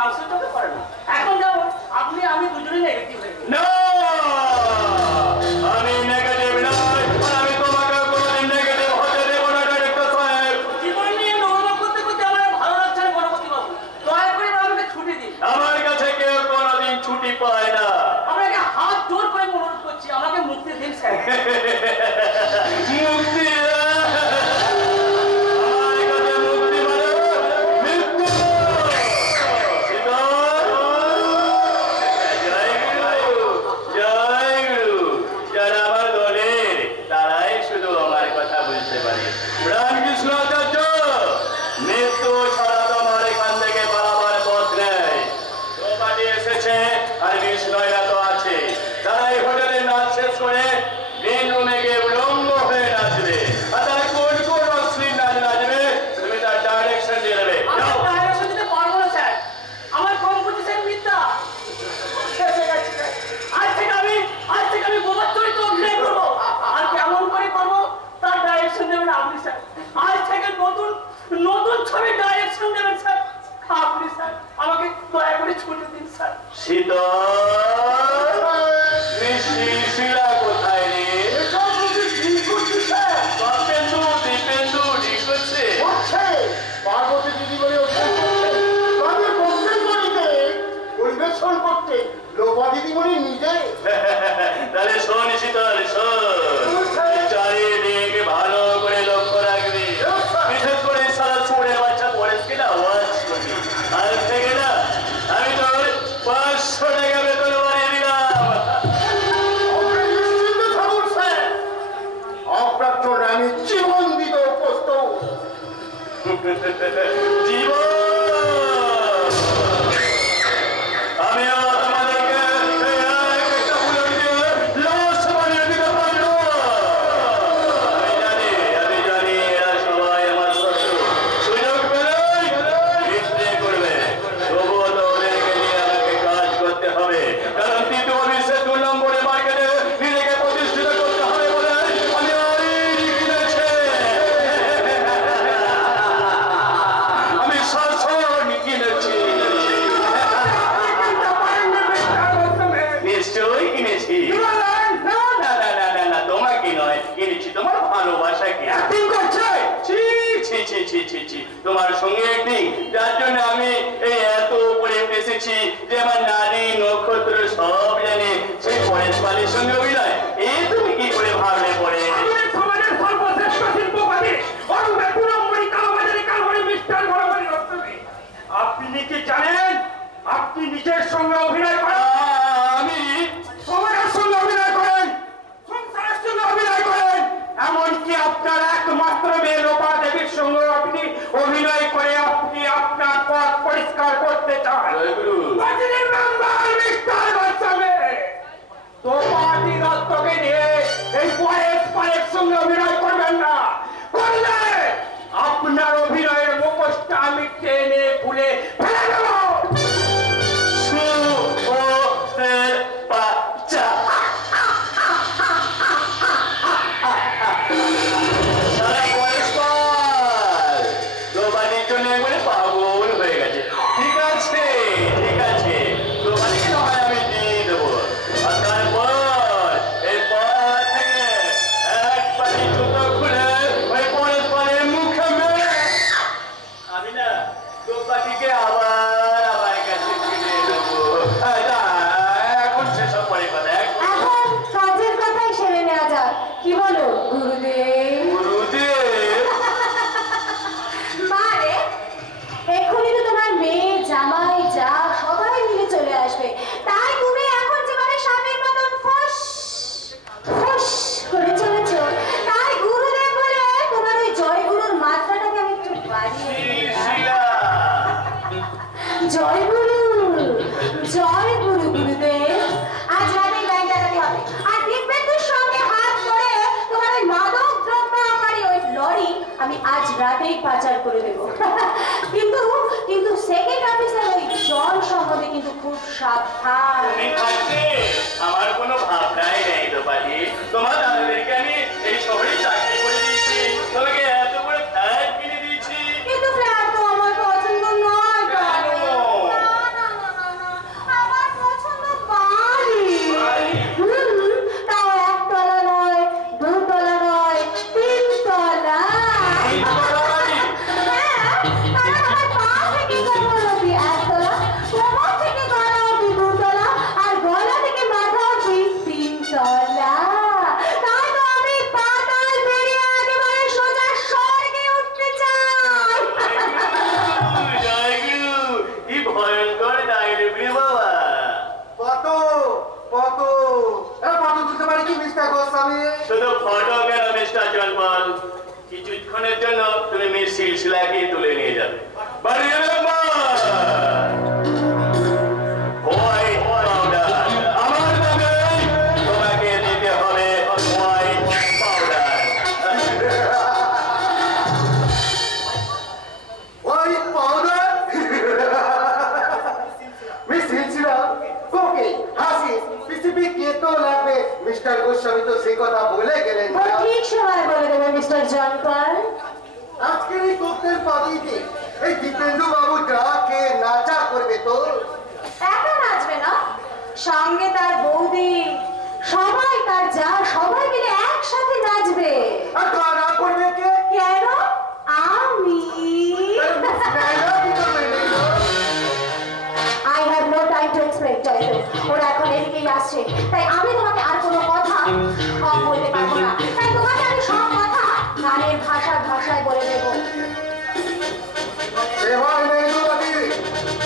মানুষের চোখে পড়ে না। এখন যেমন আপনি আমি দুজনেই নেগেটিভ হয়ে গেছি। না, আমি নেগেটিভ নই, আমি তোমাকে কোনোদিন নেগেটিভ হতে দেব না ডাইরেক্টর সাহেব। জীবন নিয়ে নড়বড় করতে করতে আমার ভালো লাগছে না গণপতি বাবু, দয়া করে আমাকে ছুটি দিন। আমার কাছে কেউ কোনোদিন ছুটি পায় না। আপনাকে হাত জোর করে অনুরোধ করছি, আমাকে মুক্তি দিন স্যার। মুক্তি? আমার কাছে মুক্তি মানে মৃত্যু। জয় গুরু, জয় গুরু। যারা আমার দলের তারাই শুধু আমার কথা বুঝতে পারে। রামকৃষ্ণ আচার্য, মৃত্যু ছাড়া তোমার এখান থেকে পালাবার পথ নেই। তোমাটি এসেছে আর বিষ্ণয়রা তো আছে। তারা এই হোটেলে নাচ শেষ করে মেন রুমে গিয়ে উলঙ্গ হয়ে নাচবে। আর তারা কোন কোন অশ্লীল নাচ নাচবে তুমি তার ডাইরেকশন দিয়ে দেবে। আমি ডাইরেকশন দিতে পারবো না স্যার, আমার কম্পিটিশন মিথ্যা। আজ থেকে আমি বোবার চরিত্রে অভিনয় করবো, আর কেমন করে করবো তার ডাইরেকশন দেবেন আপনি স্যার। আজ থেকে নতুন নতুন ছবি ডাইরেকশন দেবেন স্যার আপনি স্যার। আমাকে দয়া করে ছুটি দিন স্যার। শীতল, শিলা কোথায় রে? দীপেন্দু, দীপেন্দু ঠিক করছে। পার্বতী দিদি বলে পরিবেশন করতে লোপা দিদিমণি নিজে। তাহলে শোন শীতল, শোন, চারিদিক ভালো করে লক্ষ্য রাখবি। বিশেষ করে সারা চোরের বাচ্চা পরেশকে না আওয়াজ করবি। আজ থেকে না আমি তোর 500 টাকা বেতন বাড়িয়ে দিলাম। নিশ্চিন্ত থাকুন স্যার, অপ্রাপ্ত আমি জীবন দিত প্রস্তুত। জীবন আমিও তোমাদেরকে একটা ফুলের দিয়ে লাশ বানিয়ে দিতে পারবো। আমি জানি এরা সবাই আমার শত্রু। সুযোগ পেলেই বিক্রি করবে। তবুও তো ওদেরকে নিয়ে আমাকে কাজ করতে হবে, কারণ তৃতীয় বিশ্বের 2 নম্বরে মার্কেটে নিজেকে প্রতিষ্ঠিত করতে হবে বলে আমি আইন কিনেছি। আমি শাসন কিনেছি। নিশ্চয়ই কিনেছি। তোমাকে নয়, কিনেছি তোমার ভালোবাসাকে। তোমার সঙ্গে একদিন যার জন্য আমি এই এত উপরে এসেছি যে আমার নারী নক্ষত্র সব জানে, সেই পরেশ পালের সঙ্গে অভিনয় এ তুমি কি করে ভাবলে পরে? সমাজের সর্বশ্রেষ্ঠ শিল্পপতি আপনি কি জানেন আপনি নিজের সঙ্গে অভিনয় করেন, আমি সমাজের সঙ্গে অভিনয় করেন, সংসারের সঙ্গে অভিনয় করেন, এমনকি আপনার একমাত্র মেয়ে লোপা দেবীর সঙ্গে আপনি অভিনয় করে আপনি আপনার পথ পরিষ্কার করতে চান। জয়গুরু। তোমাটি দত্তকে নিয়ে এই পরেশ পালের সঙ্গে অভিনয় করবেন না, করলে আপনার অভিনয়ের মুখোশটা আমি টেনে খুলে ফেলে দেব। পাগল হয়ে গেছে। ঠিক আছে, ঠিক আছে, তোমাকে নয় আমি দিয়ে দেবো। আর তারপর এই পর থেকে এক পাটি জুতো খুলে ওই পরের পরে মুখে মেরে আমি না দোপাটিকে আবার আমার কাছে ফিরে দেবো। এখন সেসব পরে কথা। এখন কাজের কথাই সেরে নেওয়া যাক, কি বলো গুরুদেব? গুরুদেব, মারে এক্ষুনি তো তোমার মেয়ে জামাই যা সবাই মিলে চলে আসবে, তাই তুমি এখন যেভাবে স্বামীর মতন ফুস ফুস করে চলেছ, তাই গুরুদেব বলে তোমার ওই জয় গুরুর মাত্রাটাকে আমি একটু বাড়িয়ে জয় গুরু, জয় গুরু গুরুদেব। আজ রাতে ব্যাংক ডাকাতি হবে, আর দিব্যেন্দুর সঙ্গে হাত ধরে তোমার ওই মাদক দ্রব্যকারী ওই লরি আমি আজ রাতেই পাচার করে দেবো। কিন্তু কিন্তু সেকেন্ড অফিসার ওই জল সম্বন্ধে কিন্তু খুব সাবধান। আমার কোনো ভাবনাই নেই দোপাটি। তোমার দাদাদেরকে আমি এই শহরে চাকরি করে দিয়েছি, তোমাকে এত বড় ফ্ল্যাট কিনে দিয়েছি। কিন্তু ফ্ল্যাট তো আমার পছন্দ নয়। কেন? জন্য তুমি মিস সিলসিলাকে তুলে নিয়ে যাবে। But remember, white powder, আমার নামে তোমাকে দিতে হবে white powder। ওই পাউডার মিস হিলছিলা ওকে হাসি পিসিবি কে তো লাগবে মিস্টার গোস্বামী তো সেই কথা বলে গেলেন ও ঠিক সময় বলে দেবে মিস্টার জনপাল। আজকের এই ককটেল পার্টিতে এই দীপেন্দু বাবু যাকে নাচা করবে তো একা নাচবে না, সঙ্গে তার বৌদি, সবাই তার যা, সবাই মিলে একসাথে নাচবে। আর গানা করবে কে কেন? আমি। নাইলা কি করবে Naila? I have no time to explain, Joydeb. ওরা এখন এদিকেই আসছে, তাই আমি তোমাকে আর কোনো কথা কম বলতে পারবো না। তাই তোমাকে আমি সব কথা গানের ভাষায় বলে দেবো। এবার নাইলা বাদি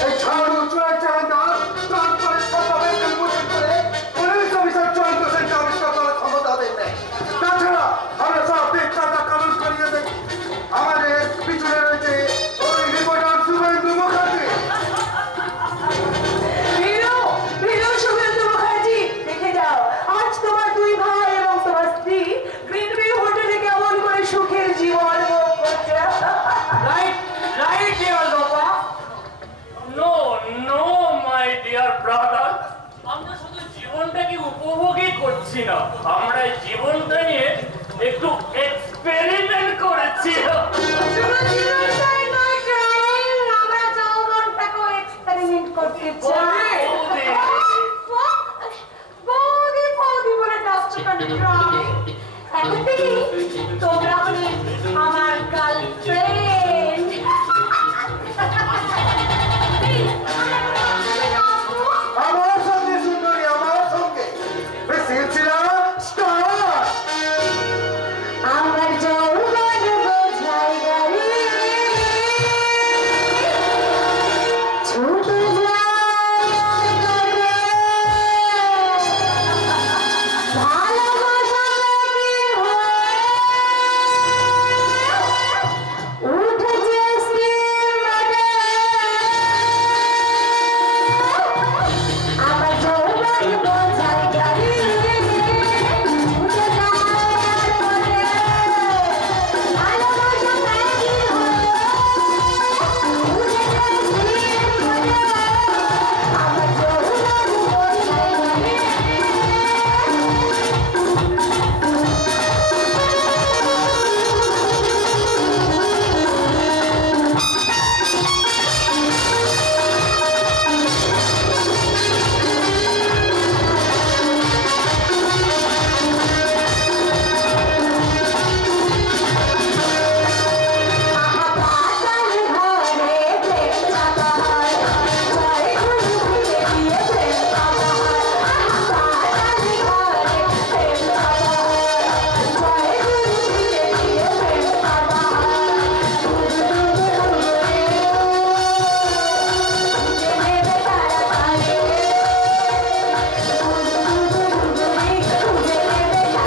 এই ঝাড়ু চুয়ার চাঁদা তারপরে সবাই কনভোট করে পুলিশ অফিসার 14% আবিষ্কার করার ক্ষমতা দেন নাই। তাছাড়া আমরা সব দিক টাকা কানুন করিয়ে দেখি আমাদের পিছনে রয়েছে ওই রিপোর্টার শুভেন্দু মুখার্জি। বীরু শুভেন্দু মুখার্জি, দেখে যাও আজ তোমার দুই ভাই এবং তোমার স্ত্রী গ্রিনভিউ হোটেলে কেমন করে সুখের জীবন ভোগ করছে। রাইট রাইট ডিয়ার বাবা। নো মাই ডিয়ার ব্রাদার, আমরা শুধু জীবনটাকে উপভোগই করছি না, আমরা এই জীবনটা নিয়ে একটু এক্সপেরিমেন্ট করেছি। শুধু জীবনটাই নয়, darling, আমরা যৌবনটাকেও experiment করতে চাই। বৌদি বলে ডাকছো কেন, darling? এখন থেকে তোমরা হলে আমার গার্লফ্রেন্ড। আমার সঙ্গে সুন্দরী আমার সঙ্গে মিস হিলছিলা স্টার। আমার যৌবন বোঝাই গাড়ি ছুটে যায় করে ভালোবাসা মেঘের হয়ে উঠেছে স্টিমারে। আমার যৌবন বোঝাই গাড়ি ছুটে যায় করে ভালোবাসা মেঘের হয়ে উঠেছে স্টিমারে। আমার যৌবন বোঝাই গাড়ি পাতাল ঘরে প্রেম চাপা হয়, জয় গুরু ফিরে দিয়ে প্রেম চাপা হয়। পাতাল ঘরে প্রেম চাপা হয়, জয় গুরু ফিরে দিয়ে প্রেম চাপা হয়। খুঁজে নেবে তাড়াতাড়ি, খুঁজে নেবে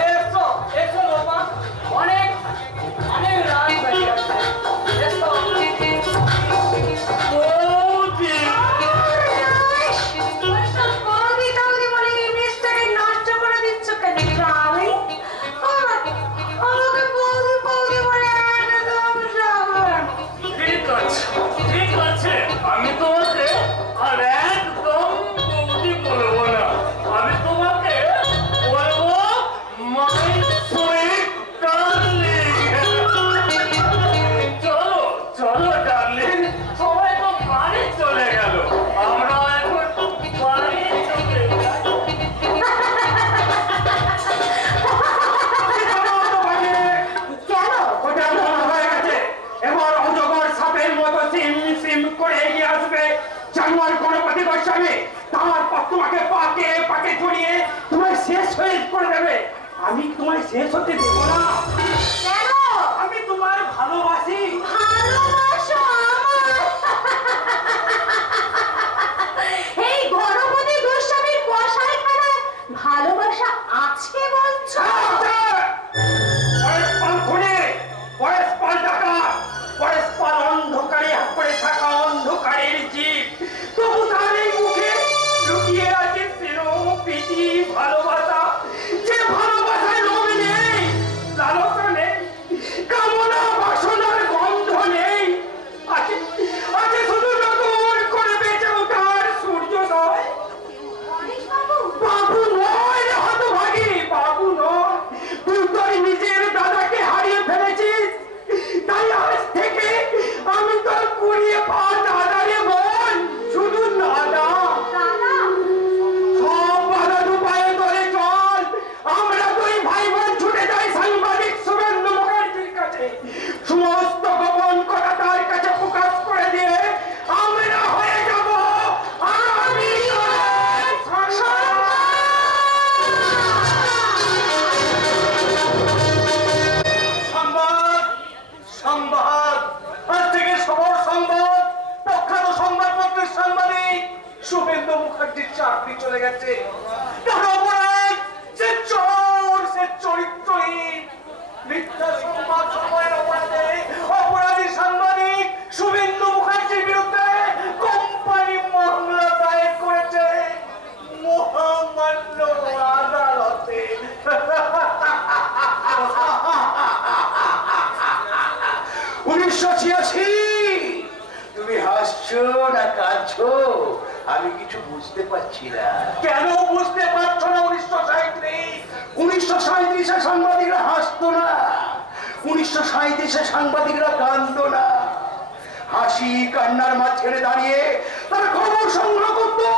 এসো এসো বাবা, অনেক অনেক রাত হয়ে গেছে। এসো। বৌদি, বৌদি বলে ইংলিশটাকে নষ্ট করে দিচ্ছ কেন, darling? আমাকে বৌদি বলে একদম জ্বালান। ঠিক আছে, আমি তোমাকে আর একদম বৌদি বলবো না, আমি তোমাকে বলবো মাই সুইট তারপর তোমাকে পাকে পাকে জড়িয়ে তোমায় শেষ হয়ে করে দেবে। আমি তোমায় শেষ হতে দেব না। কেন? আমি তোমায় ভালোবাসি। ভালোবাসো আমার? এই গণপতি গোস্বামীর কসাইখানায় ভালোবাসা আছে বলছো? পরেশপাল খুনে, পরেশপাল ডাকাত, পরেশপাল অন্ধকারে পড়ে থাকা অন্ধকারের জীব। তবু তার এই মুখে লুকিয়ে আছে স্নেহ, প্রীতি, ভালোবাসা। যে ভালোবাসায় লোভ নেই, লালসা নেই, কামনা বাসনার গন্ধ নেই। আছে আছে শুধু নতুন করে বেঁচে ওঠার সূর্যোদয়। পরেশবাবু, বাবু নয় রে হতভাগী, বাবু নয়। তুই তোর নিজের দাদাকে হারিয়ে ফেলেছিস, তাই আজ থেকে আমি তোর কুড়িয়ে পা দাদা রে বোন, শুধু দাদা। দাদা, সব বাধা দুপায়ে ধরে চল। আমরা দুই ভাই বোন ছুটে যাই সাংবাদিক শুভেন্দু মুখার্জির কাছে। সমস্ত গোপন কথা তার কাছে প্রকাশ করে দিয়ে আমরা হয়ে যাব আগামী দিনের সংবাদ। সংবাদ সংবাদ আজ থেকে সবর সংবাদ। প্রখ্যাত সংবাদপত্রের সাংবাদিক শুভেন্দু মুখার্জির চাকরি চলে গেছে। তার অপরাধ, সে চোর, সে চরিত্রহীন। মিথ্যা সংবাদ সময়ের অপরাধে অপরাধী সাংবাদিক শুভেন্দু মুখার্জির বিরুদ্ধে কোম্পানি মামলা দায়ের করেছে মহামান্য আদালতে। 1986। তুমি হাসছো না কাঁদছো আমি কিছু বুঝতে পারছি না। কেন বুঝতে পারছো না? 1937 1937-এ সাংবাদিকরা হাসতো না, 1937-এ সাংবাদিকরা কাঁদতো না। হাসি কান্নার মাঝখানে দাঁড়িয়ে তারা খবর সংগ্রহ করতো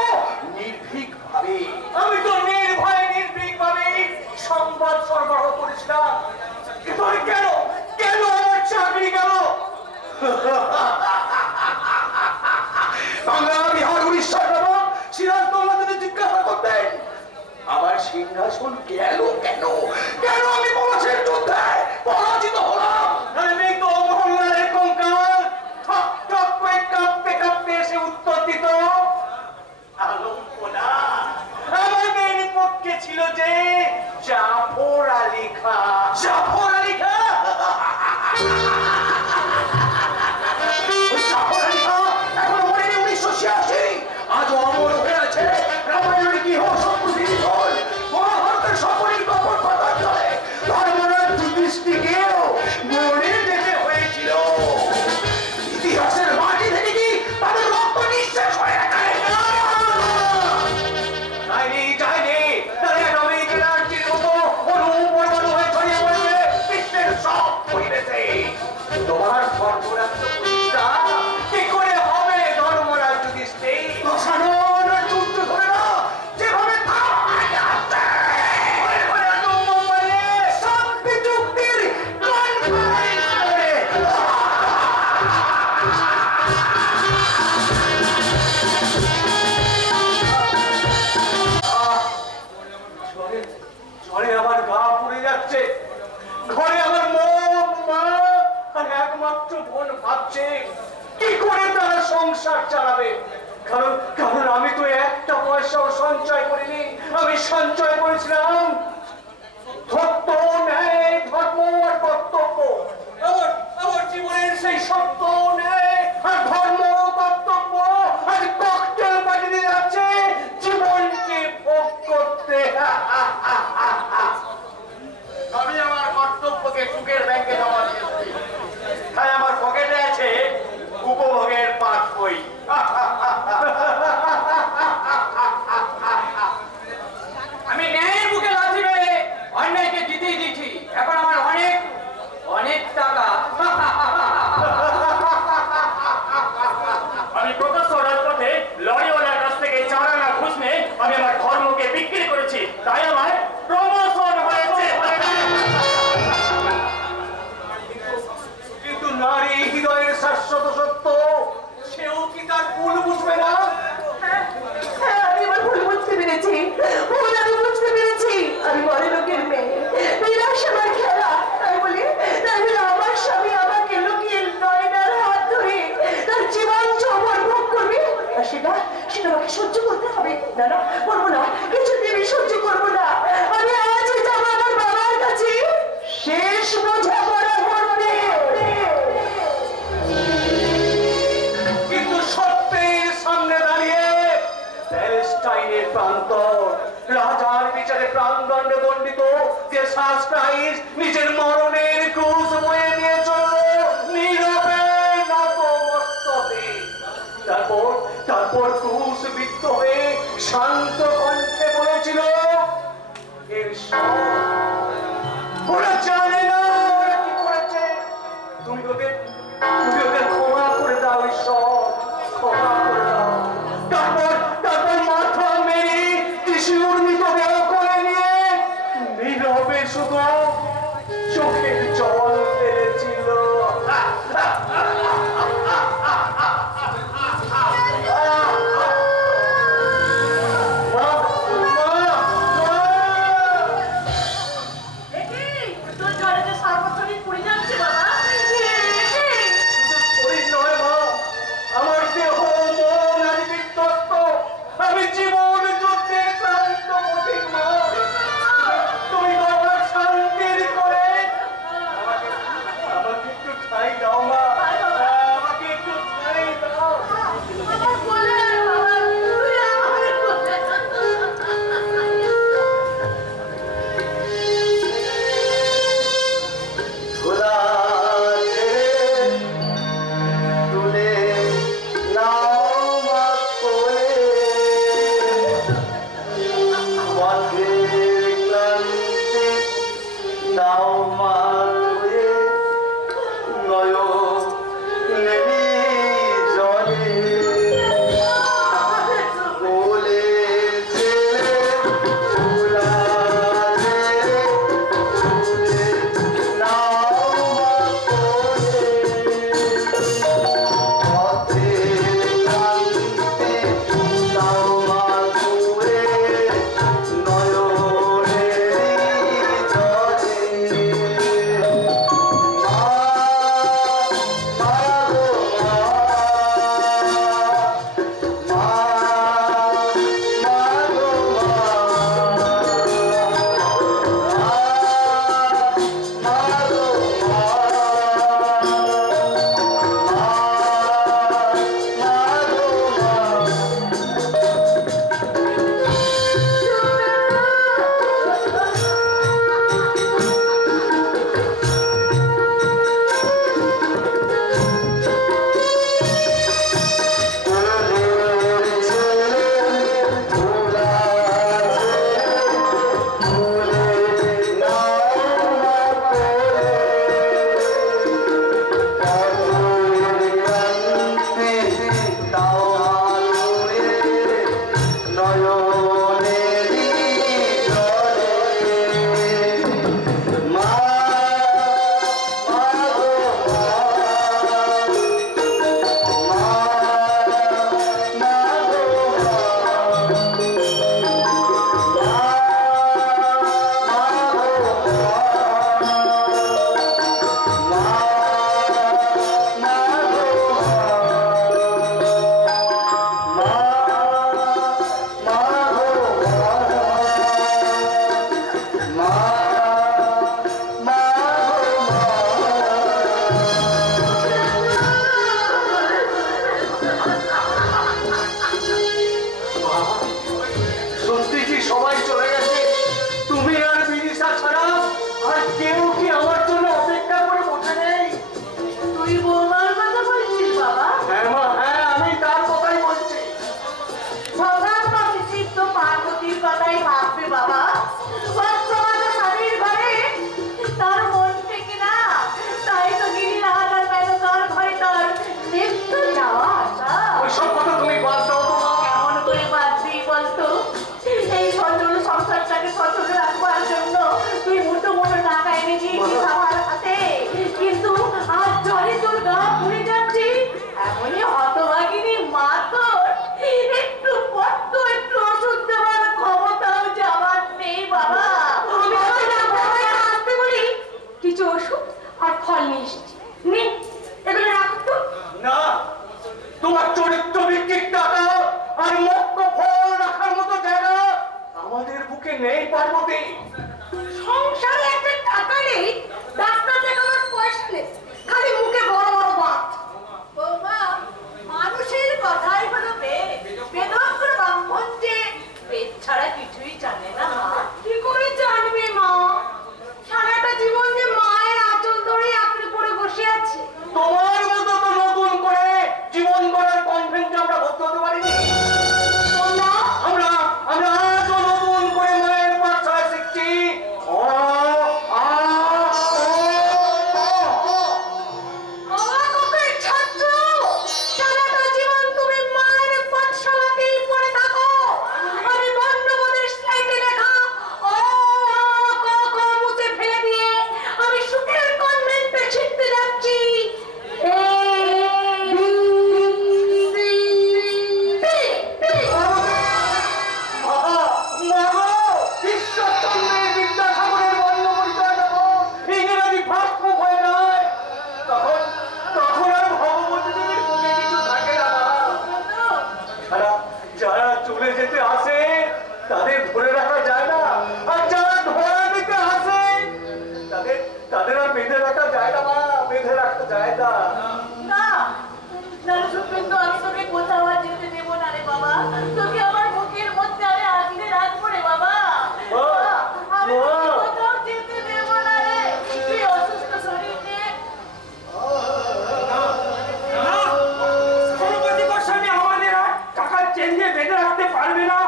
নির্ভীক ভাবে। আমি তো নির্ভয় নির্ভীক ভাবে সংবাদ সরবরাহ করেছিলাম। কিন্তু কেন কেন আমার চাকরি গেল? বাংলা, বিহার, উড়িষ্যার নবাব সিরাজদৌল্লা যদি জিজ্ঞাসা করতেন আমার সিংহাসন গেল কেন, কেন আমি পলাশের যুদ্ধে পরাজিত হলাম, আমি তো মোহনলালের কঙ্কাল ঠক ঠক করে কাঁপতে কাঁপতে এসে উত্তর দিত, আলম্পনা আমাদের পক্ষে ছিল যে জাফর আলী খান। জাফর আলী খান? জাফর আলী খান এখনো মরেনি। 1986 আজও অমর হয়ে আছে রামায়ণের গৃহ শত্রুবিধল, মহাভারতের সকলের কপট পাতার জলে ধর্মরাজ যুধিষ্ঠিরকেও মরে যেতে হয়েছিল। ইতিহাসের মাটি থেকে কি তাদের রক্ত নিঃশেষ হয়ে যায় না? যায়নি যায়নি, তারা অ্যাটমিক এনার্জির মতো অনুপরমাণু হয়ে ছড়িয়ে পড়েছে বিশ্বের সব পরিবেশে। তোমার ধর্মরাজ প্রতিষ্ঠা কি করে হবে? ধর্মরাজ যুধিষ্ঠির রসায়ন আর যুদ্ধ ধরে না, যেভাবে তারাই আছে। ঘরে ঘরে আগুন বোমারে শান্তি চুক্তির কনফারেন্স করে। ঝড়ে ঝড়ে আমার গা পুড়ে যাচ্ছে। ঘরে আমার মা আর একমাত্র বোন ভাবছে কি করে তারা সংসার চালাবে। কারণ কারণ আমি তো একটা পয়সাও সঞ্চয় করিনি। আমি সঞ্চয় করেছিলাম সত্য, ন্যায়, ধর্ম আর কর্তব্য। আমার জীবনের সেই সত্য, ন্যায় আর ধর্ম, কর্তব্য আজ ককটেল পাঠিয়ে দিয়ে যাচ্ছে জীবনকে ভোগ করতে। আমি আমার কর্তব্যকে সুখের ব্যাংকে জমা দিয়েছি, তাই আমার পকেটে আছে উপভোগের পাঠ বই। আমি ন্যায়ের বুকে লাথি মেরে অন্যায়কে জিতেই দিচ্ছি। এখন আমার অনেক অনেক টাকা। সহ্য করতে হবে। না না, করবো না, কিছুতেই আমি সহ্য করবো না। আমি আজই যাবো আমার বাবার কাছে শেষ বোঝাপড়া করতে। কিন্তু সত্যের সামনে দাঁড়িয়ে প্যালেস্টাইনের প্রান্তর রাজার বিচারে প্রাণদণ্ডে দণ্ডিত জেসাস ক্রাইস্ট নিজের মরণের ক্রুশ বয়ে নিয়ে চলল নীরবে নতমস্তকে। তারপর ক্রুশ বিদ্ধ হয়ে শান্ত কণ্ঠে বলেছিল, এর সব ওরা জানে না ওরা কি করেছে। তুমি ওদের ক্ষমা করে দাও ঈশ্বর, ক্ষমা করে দাও। তারপর মাথা মেরে যিশুর মৃতদেহ করে নিয়ে নীরবে শুধু চোখের জল ফেলেছিল। তোর জ্বরে যে সার্বক্ষণিক পড়ে যাচ্ছে বাবা। শুধু শরীর নয় মা, আমার দেহ মন আজ বিধ্বস্ত। আমি জীবন যুদ্ধের ক্লান্ত পথিক মা। তুমি তো আমার শান্তির করে আমাকে একটু ঠাঁই দাও মা, আমাকে একটু ঠাঁই দাও। আমার কোলে আয় বাবা, তুই আমার কোলে। খোদা তুলে নাও মা কোলে, পথের ক্লান্তি নাও মা ধুয়ে, নয়নেরই জলে কোলে ছেলে খোলা ছেলে তুলে নাও মা কোলে, পথের ক্লান্তি নাও মা ধুয়ে, নয়নেরই জলে। সত্যি কি সবাই চলে গেছে? তুমি আর বিদিশা ছাড়া আর কেউ কি আমার জন্য অপেক্ষা করে বসে নেই? তুই বৌমার কথা বলছিস বাবা? হ্যাঁ মা, হ্যাঁ আমি তার কথাই বলছি। ভগবান বাবুজির তো পার্বতীর কথাই ভাববে বাবা। বর্তমানে স্বামীর ঘরে তার মন থেকে না, তাই তো গিরিরাজ আর মেনকার ঘরে তার নিত্য যাওয়া আসা। ওইসব কথা তুমি বাদ দাও তো মা। কেমন করে বাদ দিই বলতো? এই সজল সংসারটাকে সচল রাখবার জন্য তুই মুঠো মুঠো টাকা এনে দিয়েছিস আমার হাতে, কিন্তু আজ জলে তোর গা পুড়ে যাচ্ছে। এমনই হতভাগিনী মা তোর একটু পট্ট একটু ওষুধ দেওয়ার ক্ষমতাও যে আমার নেই বাবা। আসতে বলি কিছু ওষুধ আর ফল নিয়ে এসেছি, নে এগুলো রাখো তো। না, তোমার চরিত্র বিক্রির টাকা আর মক্ষ নেই পার্বতী? সংসারে একটা টাকা নেই, ডাক্তার দেখানোর পয়সা নেই, খালি মুখে বড় বড় বাত। বৌমা, মানুষের কথাই হলো বেদ, বেদজ্ঞ ব্রাহ্মণ যে বেদ ছাড়া কিছুই জানে না। কি করে জানবে মা? সারাটা জীবন যে মায়ের আঁচল ধরেই আঁকড়ে পড়ে বসে আছে। তোমার মতো তো নতুন করে জীবন গড়ার কনভেন্টে আমরা ভর্তি হতে পারিনি। তোমরা আমরা আমরা আজও নতুন করে মায়ের পাঠশালায় শিখছি অ, আ, ও, ও। অবাকের ছাত্র, সারাটা জীবন তুমি মায়ের পাঠশালাতেই পড়ে থাকো। আমি বর্ণবোধের স্লাইডে লেখা অ, আ, ক, খ মুছে ফেলে দিয়ে আমি সুখের কনভেন্টে শিখতে যাচ্ছি। এ, বি, সি, ডি, ডি। ঈশ্বরচন্দ্রের বিদ্যাসাগরের বর্ণ পরিচয় যখন ইংরেজি ফার্স্ট বুক হয়ে যায়, তখন তখন আর ভগবতীদের মুখে কিছু থাকে না। যারা যারা চলে যেতে আসে তাদের ধরে রাখা যায় না, আর যারা ধরা দিতে আসে তাদের তাদের আর বেঁধে রাখা যায় না, মা, বেঁধে রাখা যায় না। না, না সুখেন্দু, আমি তোকে কোথাও আর যেতে দেবো না রে বাবা। তোকে আমার বুকের মধ্যে আমি আগলে রাখবো রে বাবা। মা, আমি মা। তোকে কোথাও যেতে দেবো না রে। তুই অসুস্থ শরীর নিয়ে সরস্বতী গোস্বামী আমাদের আর টাকার চেন দিয়ে বেঁধে রাখতে পারবে না।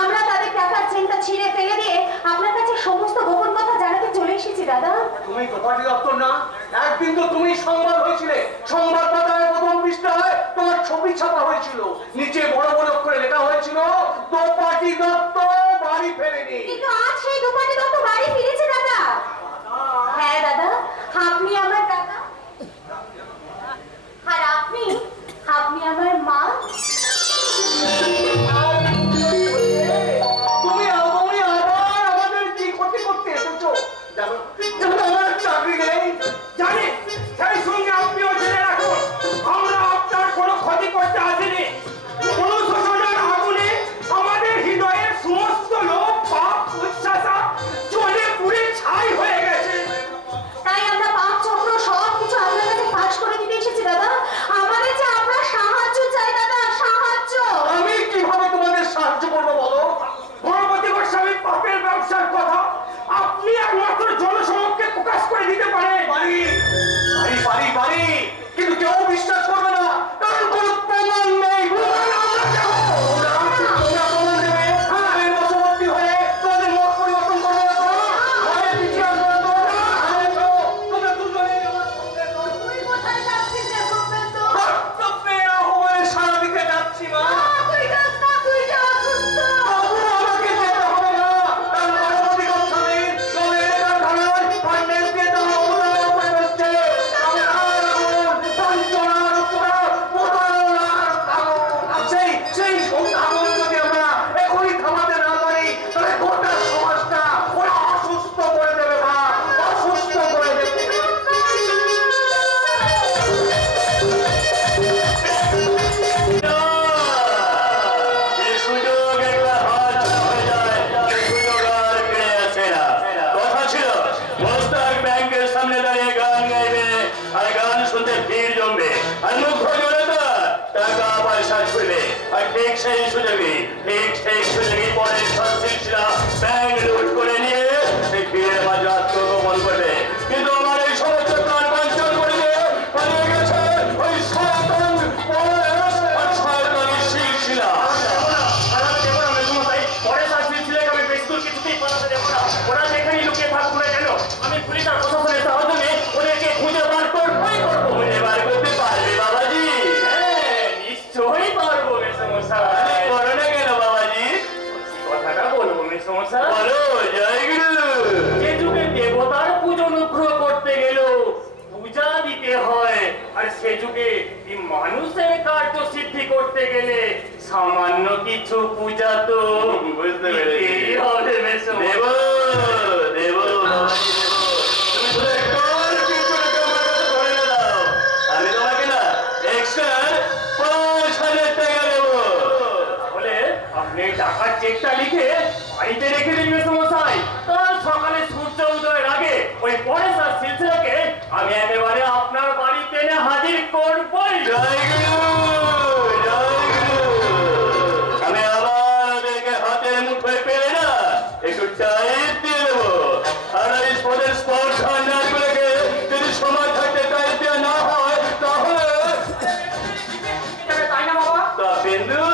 আমরা তাদের টাকার চেনটা ছিঁড়ে ফেলে দিয়ে আপনার কাছে সমস্ত গোপন কথা জানাতে চলে এসেছি দাদা। তুমি প্রপার্টি দপ্তর না? একদিন তো তুমি সংবাদ হয়েছিলে, সংবাদ পাতায় প্রথম পৃষ্ঠায় তোমার ছবি ছাপা হয়েছিল, নিচে বড় বড় করে লেখা হয়েছিল প্রপার্টি দপ্তর বাড়ি ফেরেনি। কিন্তু আজ সেই দুপাটি দত্ত বাড়ি ফিরেছে দাদা। হ্যাঁ দাদা, আপনি আমার দাদা আর আপনি আপনি আমার মা। তুমি আবার আমাদের কি ক্ষতি করতে এসেছো? জানো জানো আমার চাকরি নেই। জানি, সেই সঙ্গে আপনিও জেনে রাখুন, আমরা আপনার কোনো ক্ষতি করতে আসিনি। অনুশোচনার আগুনে আমাদের হৃদয়ের সমস্ত লোভ, পাপ, উচ্ছ্বাসা জ্বলে পুড়ে ছাই হয়ে গেছে। তাই আমরা পাপ চক্র সব কিছু আপনার কাছে পাশ করে দিতে এসেছি দাদা। আমাদের যে আপনার সাহায্য চাই দাদা, সাহায্য। আমি কিভাবে তোমাদের সাহায্য করবো বলো? গণপতি গোস্বামীর পাপের ব্যবসার কথা আপনি একমাত্র জনসমক্ষে প্রকাশ করে দিতে পারেন। পারি পারি পারি পারি, কিন্তু কেউ বিশ্বাস করবে না, কারণ কোনো প্রমাণ নেই। প্রমাণ আমরা দেব। তোমরা প্রমাণ দেবে, আমি বশবর্তী হয়ে তোমাদের মত পরিবর্তন করবে না তো? ভয়ে পিছিয়ে আসবে না তো? এসো, তোমরা দুজনেই আমার সঙ্গে এসো। তুই কোথায় যাচ্ছিস রে সুখেন্দু? কর্তব্যের আহ্বানে সাড়া দিতে যাচ্ছি, মা। তুই যাস না, তুই যে অসুস্থ। তবু আমাকে যেতে হবে না, কারণ গণপতি গোস্বামীর তবে এলাকার থানায় ফাইন্যান্স দিয়ে দেওয়া অবদানের উপরে রয়েছে সংসার আগুন, বঞ্চনার উপর প্রতারণার আগুন। সেই আগুন যদি আমরা এখনই থামাতে না পারি, তাহলে গোটা সমাজটা ওরা অসুস্থ করে দেবে, মা, অসুস্থ করে দেবে। যে সুযোগ একবার হাতছাড়া হয়ে যায়, সে সুযোগ আর ফিরে আসে না। কথা ছিল মোস্তাক ব্যাংকের সামনে দাঁড়িয়ে গান গাইবে আর গান শুনতে ভিড় জমবে আর মুখ্য জনতা টাকা পয়সা ছুঁবে, আর ঠিক সেই সুযোগই পরে সিলসিলা ব্যাংক লুট করে নিয়ে সেই ভিড়ের মাঝে আত্মগোপন করবে। কিন্তু আমার এই সমস্ত প্রাণ বাঞ্ছন করে দিয়ে পালিয়ে গেছে ওই শয়তান পরেশ আর শয়তানি সিলসিলা। আমি পুলিশ আর প্রশাসনের সাহায্য নিয়ে ওদেরকে খুঁজে বার করবই করবো। খুঁজে বার করতে পারবে বাবাজি? হ্যাঁ, নিশ্চয়ই পারবো মেসমশাই। করো না কেন বাবাজি? কথাটা বলবো মেসমশাই। বলো, জয় গুরু। যে যুগে দেবতার পুজো অনুগ্রহ করতে গেল পূজা দিতে হয়, আর সে যুগে এই মানুষের কার্য সিদ্ধি করতে গেলে সামান্য কিছু পূজা তো বুঝতে পেরেছি। দিতেই হবে মেসমশাই। দেব দেব বাবাজি দেব। তুমি শুধু একটু পিছনে আমার কাছে ধরে না দাও, আমি তোমাকে না এক্সট্রা 5,000 টাকা দেবো। তাহলে আপনি এই টাকার চেকটা লিখে বাড়িতে রেখে দিন মেসোমশাই। কাল সকালে সূর্য উদয়ের আগে ওই পরেশার সিলসিলাকে আমি একেবারে আপনার বাড়িতে এনে হাজির করবই। জয় গুরু, জয় গুরু। আমি আবার ওদেরকে হাতের মুঠোয় পেলে না একটু টাইট দিয়ে দেবো। আর ওই স্পোর্টের স্পোর্টস ভান্ডারগুলোকে যদি সময় থাকতে টাইট দেওয়া না হয় তাহলে তাই না বাবা? তা বিন্দু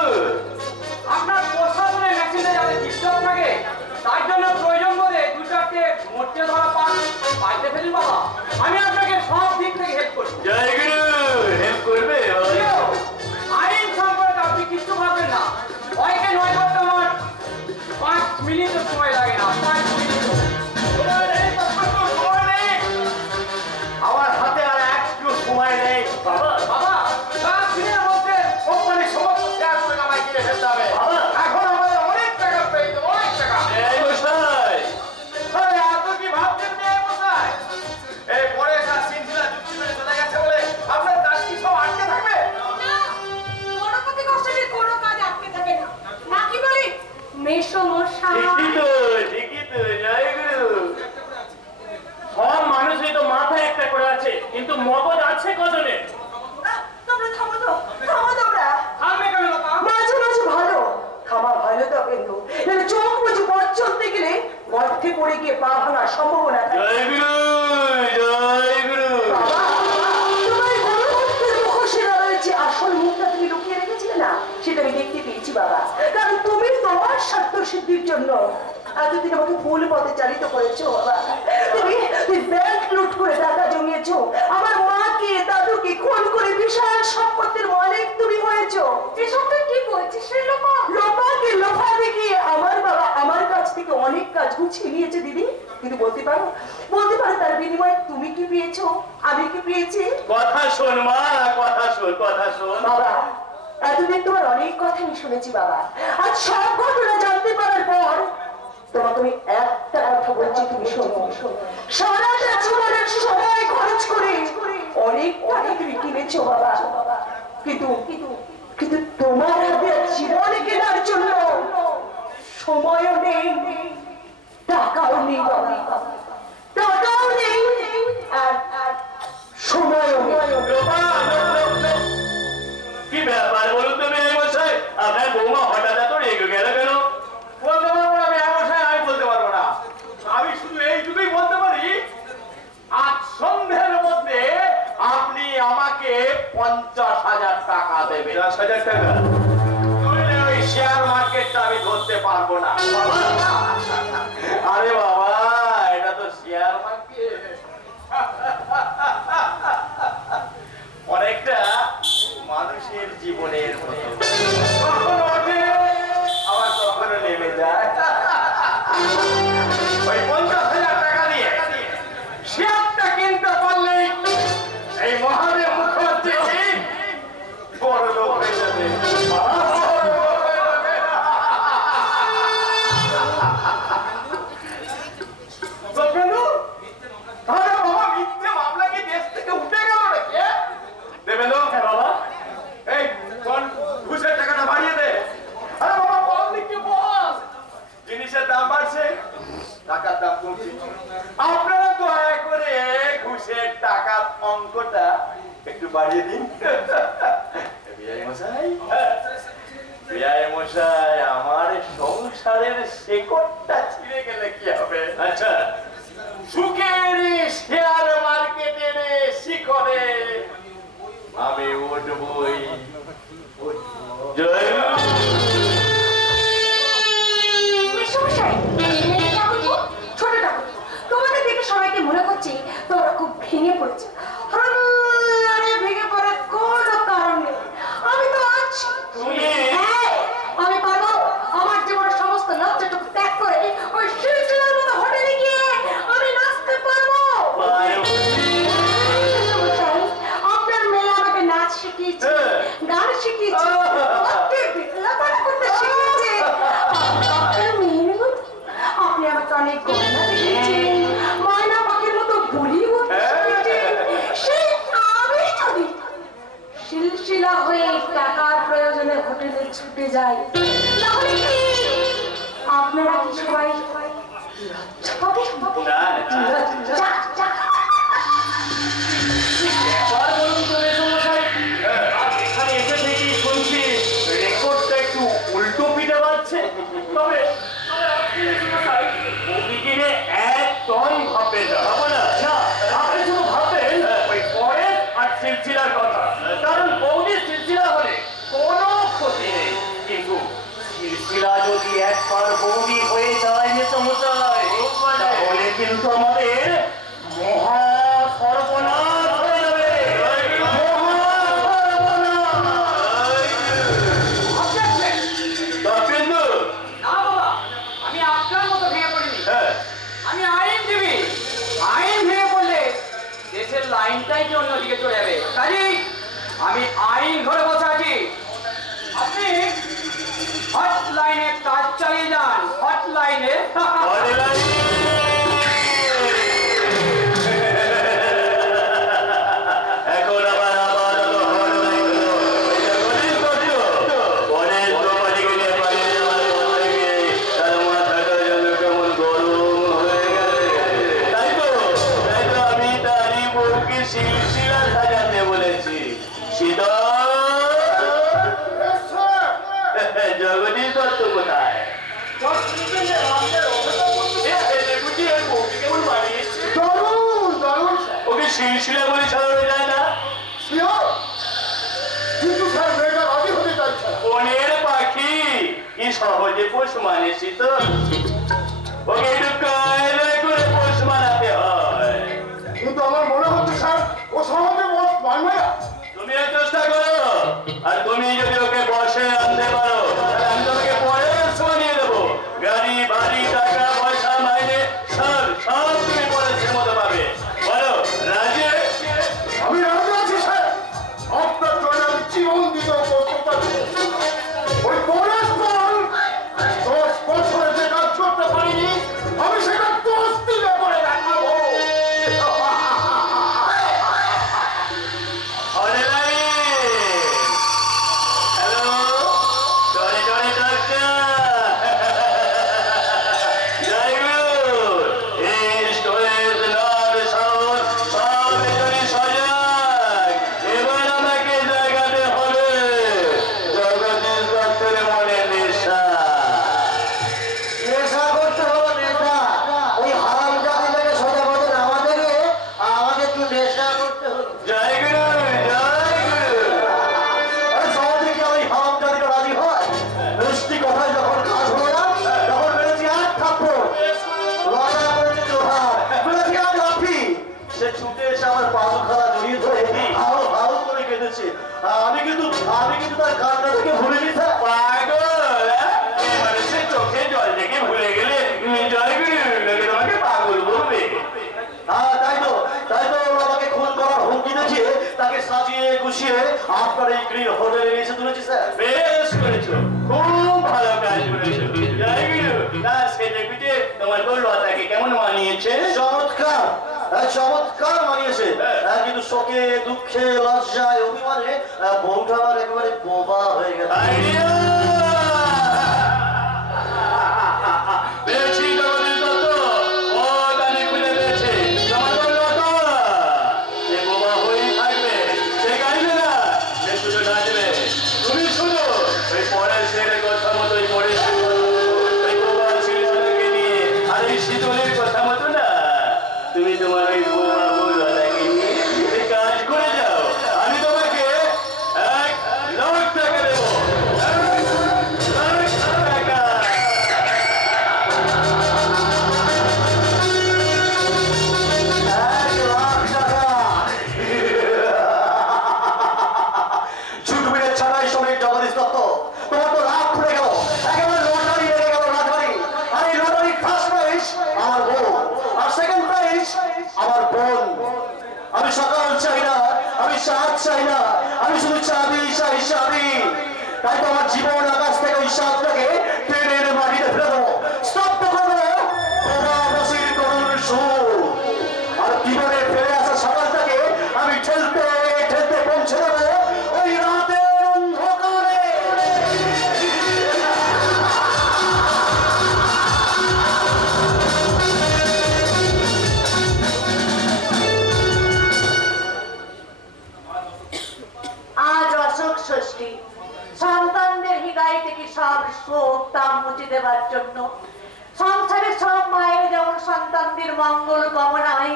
আপনার প্রশাসনের মেশিনে যাতে ডিস্টার্ব থাকে তার জন্য প্রয়োজন বলে দু চারটে মোটে ধরা পান পাইতে ফেলি বাবা। আমি আপনাকে সব দিক থেকে হেল্প করবো। জয় গুরু, হেল্প করবে ভাই? আইন সম্পর্কে আপনি কিচ্ছু ভাববেন না। ওইকে নয় করতে আমার 5 মিনিটও সময় লাগে না। 5 মিনিট আমার হাতে আর একটু সময় নেই। বাবা বাবা 7 দিনের মধ্যে কোম্পানির সমস্ত শেয়ারগুলো আমায় কিনে ফেলতে হবে। বাবা। এখন আমাদের অনেক টাকা পেয়ে দেবো, অনেক টাকা। এই মশাই, আরে এত কি ভাবছেন মেয়ে মশাই? এই পরেশ আর সিনসিলা চুক্তি করে চলে গেছে বলে আপনার কাজ কি সব আটকে থাকবে? না, কোনো ক্ষতি কষ্টের কোনো কাজ আটকে থাকে না। নাকি বলি মেসমশাই? ঠিকই তো, ঠিকই তো, জয় গুরু। সব মানুষই তো মাথায় একটা করে আছে, কিন্তু মগজ আছে কজনে? তোমরা থামো তো, থামো তোমরা। থামবে কেন বাবা? মাঝে মাঝে ভালো খাওয়া ভালো তো কিন্তু নাহলে চোখ বুঝে পথ চলতে গেলে গর্তে পড়ে গিয়ে পা ভাঙার সম্ভাবনা থাকে। জয় গুরু, জয় গুরু। বাবা, তোমার গণতন্ত্রের মুখোশের রয়েছে আসল মুখটা তুমি লুকিয়ে রেখেছিলে না, সেটা আমি দেখতে পেয়েছি বাবা। কারণ তুমি তোমার স্বার্থ সিদ্ধির জন্য এতদিন আমাকে ভুল পথে চালিত করেছো বাবা। তুমি ব্যাংক লুট করে টাকা জমিয়েছো, আমার মাকে দাদুকে খুন করে বিশাল সম্পত্তির মালিক তুমি হয়েছো। এসবটা কি বলছিস রে লোপা? লোপাকে লোপা দেখিয়ে আমার বাবা আমার কাছ থেকে অনেক কাজ গুছিয়ে নিয়েছে দিদি, কিন্তু বলতে পারো তার বিনিময়ে তুমি কি পেয়েছো, আমি কি পেয়েছি? কথা শোন মা, কথা শোন, কথা শোন। বাবা, এতদিন তোমার অনেক কথা আমি শুনেছি বাবা। আজ সব ঘটনা জানতে পারার পর তোমাকে আমি একটা কথা বলছি, তুমি শোনো। সারাটা জীবনের সময় খরচ করে অনেক টাকা তুমি কিনেছো বাবা, কিন্তু কিন্তু তোমার হাতে জীবন কেনার জন্য সময়ও নেই, টাকাও নেই বাবা, টাকাও নেই আর সময়ও নেই। লোপা, লোপ, লোপ, লোপ। কি ব্যাপার বলুন তো মেয়ে মশাই, আপনার বৌমা হঠাৎ এত রেগে গেল কেন? বলতে পারবো না মেয়ে মশাই, আমি বলতে পারবো না। আমি শুধু এইটুকুই বলতে পারি, আজ সন্ধ্যের মধ্যে আপনি আমাকে 50,000 টাকা দেবেন। 10,000 টাকা? নইলে ওই শেয়ার মার্কেটটা আমি ধরতে পারবো না। আরে বাবা, এটা তো শেয়ার মার্কেট। অনেকটা মানুষের জীবনের মতো, কখনো ওঠে আবার কখনো নেমে যায়। ওই 50,000 টাকা দিয়ে শেয়ারটা কিনতে পারলেই এই মহাদেব মুখোপাধ্যায় বড় লোক হয়ে যাবে। দেবেন্দু, তাহলে বাবা মিথ্যে মামলা কি দেশ থেকে উঠে গেল নাকি? দেবেন্দু, হ্যাঁ বাবা। এই চল ঘুষের টাকাটা বাড়িয়ে দে। আরে বাবা বল নাকি বল, জিনিসের দাম বাড়ছে, টাকার দাম কমছে। আপনারা দয়া করে ঘুষের টাকার অঙ্কটা একটু বাড়িয়ে দিন। বিআই মশাই, বিআই মশাই, আমার সংসারের শেকড়টা ছিঁড়ে গেলে কি হবে? আচ্ছা, সুখের শেয়ার মার্কেটের শিখরে আমি উঠবই। জয় গুরু। মেসমশাই, ঠাকুরপো, ছোট ঠাকুর, তোমাদের দেখে সবাইকে মনে করছি তোমরা খুব ভেঙে পড়েছো। আরে ভেঙে পড়ার কোনো কারণ নেই, আমি তো আছি। তুমি? হ্যাঁ, আমি পারবো আমার জীবনের সমস্ত লজ্জাটুকু ত্যাগ করে হয়ে টাকার প্রয়োজনে হোটেলে ছুটে যায়, তাহলে কি আপনারা কি সবাই লজ্জা পাবেন? না, যা, যা। এবার বলুন তো মেসোমশাই, আজ এখানে এসে থেকেই শুনছি রেকর্ডটা একটু উল্টো পিঠে বাজছে। তবে আপনি মেসোমশাই, বৌদিকে নিয়ে একদম ভাববেন না। না, আপনি শুধু ভাববেন ওই পরের আর সিলসিলার কথা। কারণ বৌদি সিলসিলা হলে কোনো ক্ষতি নেই, কিন্তু সিলসিলা যদি একবার বৌদি হয়ে যায় মেসোমশাই, তাহলে কিন্তু আমাদের মহা সর্বনাশ হয়ে যাবে। মহা সর্বনাশ। দর্পেন্দু, না বাবা, আমি আপনার মতো ভেঙে পড়িনি। হ্যাঁ, আমি আইনজীবী। আইন ভেঙে পড়লে দেশের লাইনটাই কি অন্যদিকে চলে যাবে। কাজেই আমি আইন ধরে বসে আছি। আপনি হট লাইনে কাজ চালিয়ে যান। হট লাইনে অনলাইন। এখন আবার আপাতত অনলাইন হলো। এটা গণেশ করছো? গণেশ দ্রৌপদীকে নিয়ে পালিয়ে যাওয়ার পর থেকে তার মাথাটা যেন কেমন গরম হয়ে গেছে। তাই তো আমি তারই বউকে শিলশিলা সাজাতে বলেছি। সীতা, জগদীশ দত্ত কোথায়? দারুণ দারুণ ওকে শিলশিলা বলে চালানো যায় না? শিওর, কিন্তু স্যার মেয়েটা রাজি হতে চাইছে না। বনের পাখি কি সহজে পোষ মানে শীত? ওকে একটু কায়দা করে পোষ মানাতে হয়। কিন্তু আমার মনে হচ্ছে স্যার ও সমাজে বস মানবে না। তুমিও চেষ্টা করো, আর তুমি যদি ওকে বসে আনতে পারো তাহলে আমি তোমাকে পরের সময় নিয়ে দেবো। গাড়ি বাড়ি টাকা পয়সা মাইনে সব সব তুমি পরের মতো পাবে। বলো রাজি? আমি রাজি আছি স্যার, আপনার জন্য আমি জীবন দিতেও প্রস্তুত আছি। ওই পরেশ পাল 10 বছরে যে কাজ করতে পারিনি, আমি সেটা 10 দিনে করে দেখাবো। হ্যালো, জয় জয় ডাক্তার। জয় গুরু। এই স্টোরেজ নাম সাহস সব এখানে সজাগ। এবার আমাকে জায়গাতে হবে জগদীশ দত্তের মনে নেশা। নেশা করতে হবে নেশা। ওই হারাম জাতিটাকে সোজা করতে আমাদেরকে একটু নেশা করতে হবে। জয় গুরু, জয় গুরু। আরে সমাজে কি ওই হারাম জাতিটা রাজি হয়? মিষ্টি কথায় যখন কাজ হলো না, তখন বেড়েছি এক থাপ্পড়, লড়া করেছে জোহার, বেড়েছি এক লাফি। সে ছুটে এসে আমার পাদু খালা জড়িয়ে ধরে হাউ হাউ করে কেঁদেছে। আমি কিন্তু তার কান্না থেকে ভুলিনি স্যার। পাগল, এই মানুষের চোখে জল দেখে ভুলে গেলে জয় গুরু লোকে তোমাকে পাগল বলবে। হ্যাঁ, তাই তো ওরা আমাকে খুন করার হুমকি দেখিয়ে তাকে সাজিয়ে গুছিয়ে আপনার এই গ্রিন হোটেলে এসে তুলেছি স্যার। বেশ করেছো, খুব ভালো কাজ করেছো। জয় গুরু। না সেজে পিঠে তোমার বললো তাকে কেমন মানিয়েছে? চমৎকার, চমৎকার মানিয়েছে। কিন্তু শোকে দুঃখে লজ্জায় অভিমানে বউটা আমার একেবারে বোবা হয়ে গেছে। আইডিয়া! পেয়েছি জগদীশ দত্ত। ও আমি খুঁজে পেয়েছি। তোমার বললো তো সে বোবা হয়েই থাকবে, সে গাইবে না, সে শুধু নাচবে। তুমি শুনো ওই পরের ছেলের কথা মতোই পড়ে ওই বোবা ছেলেকে নিয়ে আর এই শীতলের কথা মতো না। তুমি তোমার ওই বোবা বউদাকে নিয়ে এই কাজ করে যাও। আমি তোমাকে 1 লাখ টাকা দেবো। 1 লাখ টাকা। ছুটবিনের ছাড়াই শ্রমিক জগদীশ দত্ত, তোমার তো রাগ খুলে গেল, একেবারে লটারি লেগে গেল রাজবাড়ি। আর এই লটারির ফার্স্ট প্রাইজ আমার বউ, আর সেকেন্ড প্রাইজ আমার বোন। আমি সকাল চাই না, আমি সাত চাই না, আমি শুধু চাবি চাই চাবি। তাই তো আমার জীবন আকাশ থেকে ওই সাতটাকে টেনে এনে মাটিতে ফেলে দেবো, স্তব্ধ করে দেবো প্রবাসীর করুণ সুর। আর জীবনে ফেলে আসা সকালটাকে আমি ঠেলতে ঠেলতে পৌঁছে দেবো ওই রাতে থেকে সব শোক তাপ মুছে দেওয়ার জন্য। সংসারের সব মায়ের যেমন সন্তানদের মঙ্গল কামনায়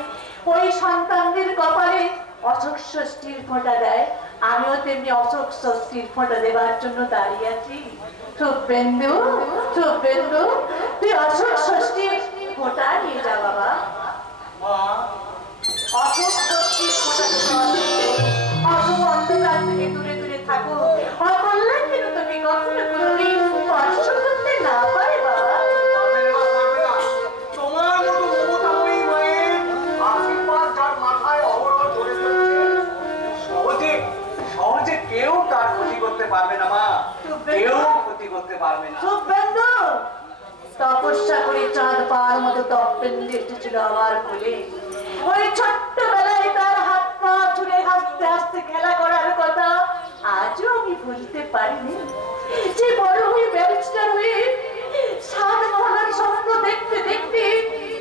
ওই সন্তানদের কপালে অশোক ষষ্ঠীর ফোঁটা দেয়, আমিও তেমনি অশোক ষষ্ঠীর ফোঁটা দেওয়ার জন্য দাঁড়িয়ে আছি। শুভেন্দু, শুভেন্দু, তুই অশোক ষষ্ঠীর ফোঁটা নিয়ে যা বাবা। অশোক ষষ্ঠীর ফোঁটা অশোক অন্ধকার থেকে দূরে দূরে থাকো, অকল্যাণ কিন্তু তুমি কখনো কোনোদিন স্পর্শ করতে না পারে বাবা। তোমার মতো মমতাময়ী মায়ের আশীর্বাদ যার মাথায় অহরহ ধরে চলছে, সহজে সহজে কেউ তার ক্ষতি করতে পারবে না মা, কেউ ক্ষতি করতে পারবে না। শুভেন্দু, তপস্যা করে চাঁদ পাওয়ার মতো তপেন্দ্র এসেছিল আমার কোলে। ওই ছোট্টবেলায় তার হাত পা ছুঁড়ে হাসতে হাসতে খেলা করার কথা আজও আমি ভুলতে পারিনি। যে বড় হয়ে ব্যারিস্টার হয়ে সাত মহলার স্বপ্ন দেখতে দেখতে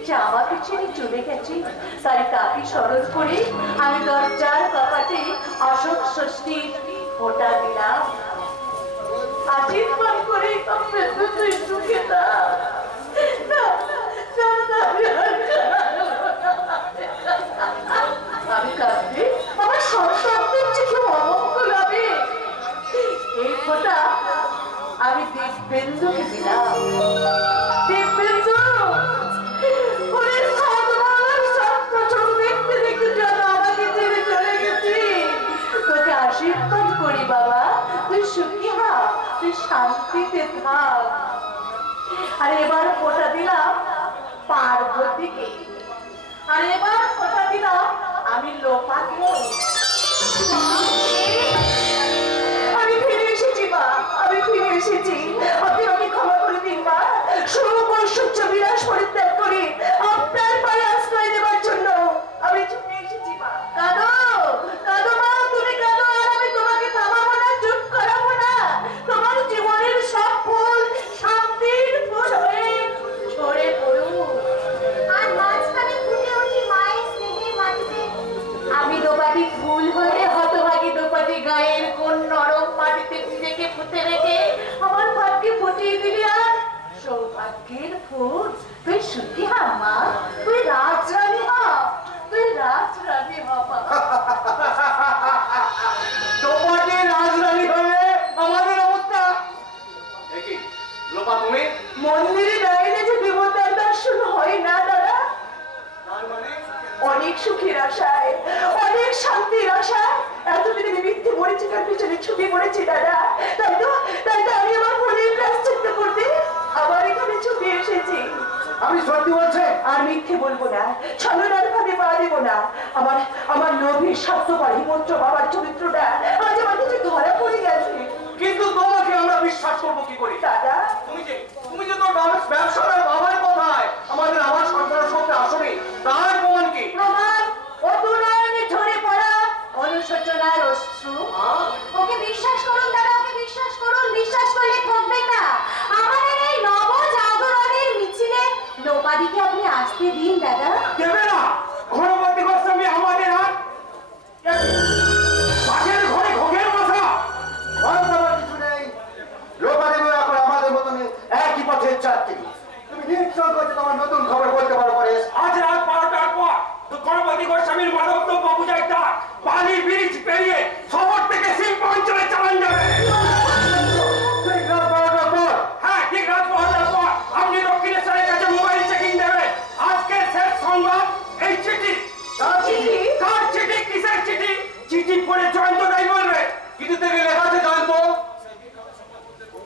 যে আমাকে ছেড়ে চলে গেছে, তাই তাকে স্মরণ করে আমি দরজার কপাটে অশোক ষষ্ঠীর ফোঁটা দিলাম। আশীর্বাদ করে তপেন্দ্র তুই সুখে থাক। আমি কাঁদতে আমার সন্তানদের যে কেউ অমঙ্গল হবে, এই ফোঁটা আমি দিব্যেন্দুকে দিলাম। দিব্যেন্দু, ওরে সাধনার স্বপ্ন ছোট দেখতে দেখতে যেন আমাকে ছেড়ে চলে গেছি, তোকে আশীর্বাদ করি বাবা, তুই সুখী হ, তুই শান্তিতে থাক। আর এবার ফোঁটা দিলাম পার্বতীকে, আর এবার ফোঁটা দিলাম আমি লোপাকে। আমি ফিরে এসেছি মা, আমি ফিরে এসেছি, আপনি আমাকে ক্ষমা করে দিন মা। সুখ ঐশ্বর্য বিলাস পরিত্যাগ করে আপনার পায়ে আশ্রয় দেওয়ার জন্য আমি ছুটে এসেছি মা। কাঁদো, কাঁদো মা, তুমি কাঁদো, আর আমি তোমাকে থামাবো না, চুপ করাবো না। তোমার জীবনের সব ফুল শান্তির ফুল হয়ে ঝরে পড়ুক। আর মাঝখানে ফুটে ওঠে মায়ের স্নেহের মাটিতে। আমি দোপাটি ফুল হয়ে হতভাগী দোপাটি গায়ের কোন নরম মাটিতে নিজেকে পুঁতে রেখে আমার ভাগ্যে ফুটিয়ে দিলি। আর সৌভাগ্যের ফুল, তুই সুখী হ মা, তুই রাজরানী হ, তুই রাজরানী হ মা। তোমাকে রাজধানী হয়ে আমাদের অবস্থা দেখি। লোপা তুমি মন্দিরে দাঁড়িয়ে যে দেবতার দর্শন হয় না দাদা, তার মানে অনেক সুখের আশায়, অনেক শান্তির আশায় এতদিন আমি মিথ্যে মরিচিকার পিছনে ছুটে পড়েছি দাদা। তাই তো আমি আমার মনের প্রায়শ্চিত্ত করতে আবার এখানে ছুটে এসেছি। আমি সত্যি বলছি, আর মিথ্যে বলবো না, ছলনার ফাঁদে পা দেবো না। আমার লোভী স্বার্থপর হিমন্ত বাবার চরিত্রটা আজ আমার কাছে ধরা পড়ে গেছে। কিন্তু তোমাকে আমরা বিশ্বাস করবো কি করে? দাদা, তুমি যে তোর ব্যবসার বাবার কথায় আমাদের আমার সন্তানের সঙ্গে আসবে, তার প্রমাণ কি? প্রমাণ অতুলনীয় ঝরে পড়া অনুশোচনার অশ্রু। ওকে বিশ্বাস করুন দাদা, ওকে বিশ্বাস করুন, বিশ্বাস করলে ঠকবেন না। আমাদের এই নব জাগরণের মিছিলে লোপাদিকে আপনি আসতে দিন দাদা। দেবে না ঘনপতি গোস্বামী আমাদের আর বাঘের ঘরে ঘোগের মশা। ভয় পাওয়ার কিছু নেই। লোপাদেবী এখন আমাদের মতন একই পথের যাত্রী। তুমি নিশ্চয় করছে তোমার নতুন খবর বলতে পারো পরেশ। আজ রাত 12টার পর তো গণপতি গোস্বামীর মাধবদ্রব্য পূজায় তার বালির ব্রিজ পেরিয়ে শহর থেকে শিল্প অঞ্চলে চালান যাবে। ঠিক রাত 12টার পর হ্যাঁ, ঠিক রাত 12টার পর আপনি দক্ষিণেশ্বরের কাছে মোবাইল চেকিং দেবেন। আজকের শেষ সংবাদ এই চিঠি। তার চিঠি? কার চিঠি? কিসের চিঠি? চিঠি পড়ে জয়ন্ত তাই বলবে। চিঠিতে কি লেখা আছে জয়ন্ত?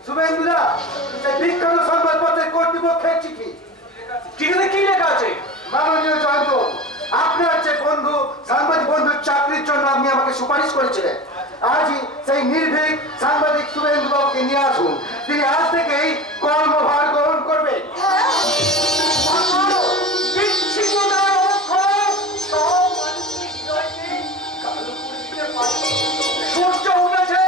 শুভেন্দুরা, সেই বিখ্যাত সংবাদপত্রের কর্তৃপক্ষের চিঠি। চিঠিতে কি লেখা আছে? মাননীয় জয়ন্ত, আপনার যে বন্ধু, সাংবাদিক বন্ধুর চাকরির জন্য আপনি আমাকে সুপারিশ করেছিলেন, আজই সেই নির্ভীক সাংবাদিক শুভেন্দু বাবুকে নিয়ে আসুন। তিনি আজ থেকেই কর্মভার গ্রহণ করবেন। বিচ্ছিন্নতার অবক্ষয় সব মানুষের হৃদয়কে কালো করে দিতে পারে। সূর্য উঠেছে,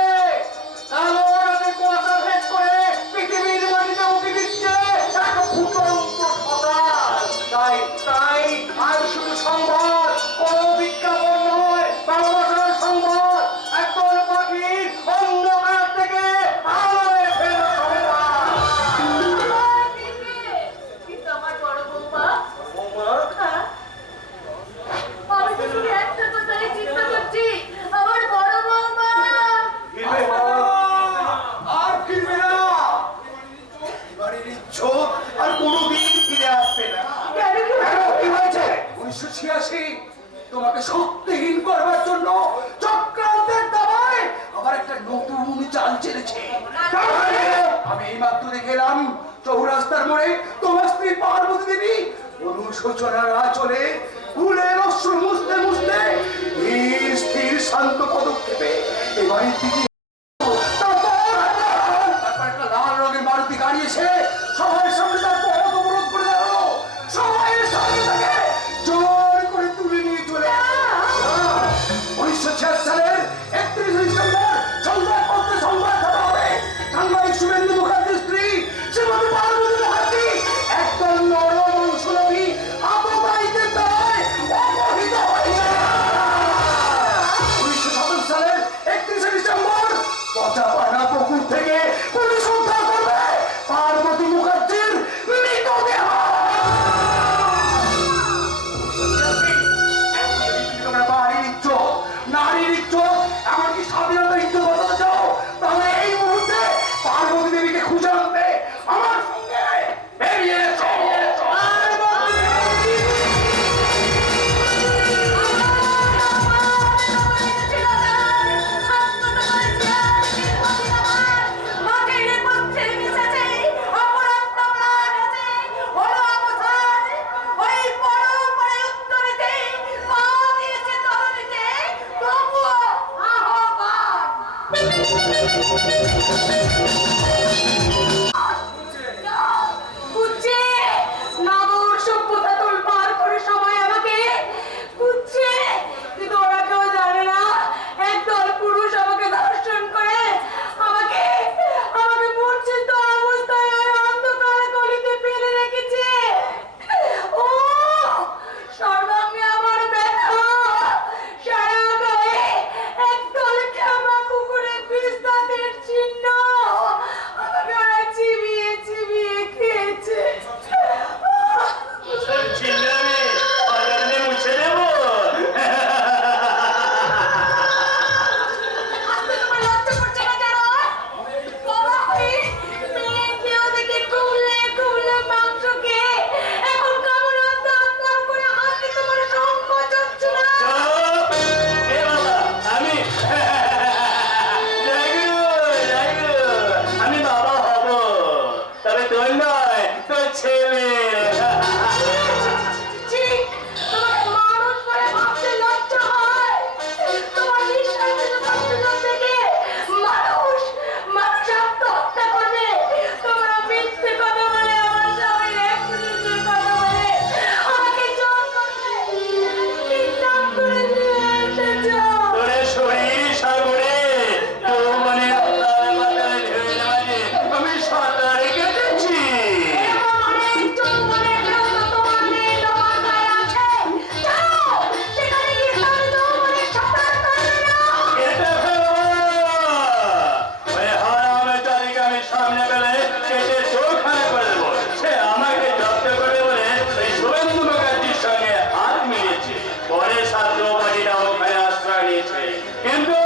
কালো রাতে কুয়াশা ভেদ করে পৃথিবীর মাটিতে উঠে দিচ্ছে এক ফুটন্ত সকাল। তাই আর শুধু সংবাদ, কোনো বিজ্ঞাপন নয়, ভালোবাসার সংবাদ। একদল পাখির অন্ধকার থেকে আলোয় ফেরার আমি এইমাত্র দেখে এলাম চৌরাস্তার মোড়ে তোমার স্ত্রী পার্বতী দেবী অনুশোচনার আঁচলে ফুলের অশ্রু মুছতে মুছতে ধীর স্থির শান্ত পদক্ষেপে এ বাড়ির দিকে তারপর একটা লাল রঙের মারুতি গাড়ি এসে সবার সামনে তার পথ অবরোধ করে দাঁড়ালো। সবাই সামনে তাকে জোর করে তুলে নিয়ে চলে গেল। 1976 সালের 31 ডিসেম্বর সংবাদপত্রে সংবাদ ছাপা হবে সাংবাদিক শুভেন্দু মুখার্জির স্ত্রী শ্রীমতী পার্বতী মুখার্জি একদল নরবংশী আততায়ীদের দ্বারায় অপহৃত হয়েছে। 1977 সালের 31 ডিসেম্বর পচাপাড়া পুকুর থেকে পুলিশ উদ্ধার করবে পার্বতী মুখার্জির মৃতদেহ। তোমরা বাড়ির ইজ্জত, নারীর ইজ্জত, এমনকি স্বাধীনতার ইজ্জত বদলাতে চাও, তাহলে এই মুহূর্তে পার্বতী দেবীকে খুঁজে আনতে আমার সঙ্গে বেরিয়ে এসো। বুঝছে নগর সভ্যতা তোল পার করে সবাই আমাকে বুঝছে, কিন্তু ওরা কেউ জানে না একদল পুরুষ আমাকে দর্শন করে আমাকে আমাকে মূর্ছিত অবস্থায় ওই অন্ধকার গলিতে ফেলে রেখেছে। ও সর্বাঙ্গে আমার ব্যথা, সারা গায়ে একদল ক্ষমা কুকুরের বিস্তারের চিহ্ন, আমাকে ওরা চিবিয়ে চিবিয়ে খেয়েছে। চিল্লামি অজান্তে মুছে দেবো। আজকে তোমার লজ্জা করছে না কেন? বাবা হয়ে মেয়েকেও দেখে কুমলে কুমলে মাংস খেয়ে এখন কেমন আত্মহত্যা করে হাতে তোমার সংকোচ হচ্ছে না? চুপ! এ বাবা, আমি আমি বাবা হব, তবে তোর নয়, তোর ছেলে। ছি, তোমাকে মানুষ বলে ভাবতে লজ্জা হয়। তোমার নিঃশ্বাসিত কষ্টটা থেকে মানুষ আত্মহত্যা করবে। তোমরা মিথ্যে কথা বলে আমার স্বামীর অ্যাক্সিডেন্টের কথা বলে আমাকে জোর করবে, কিডন্যাপ করে নিয়ে এসেছো। তোর শরীর সাগরে যৌবনে আল্লাহর মাথায় ঢেলে মাঝে আমি সাঁতার কেটেছি। এরকম অনেক যৌবনের ব্রত তোমার নেই, তোমার গায়ে আছে। যাও, সেখানে গিয়ে তার যৌবনের সাঁতার কাটবে না। কেটে ফেলবো। ওই হারামের চারিকে আমি সামনে পেলে কেটে চোখখানে করে দেবো। সে আমাকে জব্দ করে বলে ওই শুভেন্দু মুখার্জির সঙ্গে হাত মিলিয়েছে। পরে ছাত্র বাড়িটা ওখানে আশ্রয় নিয়েছে। কিন্তু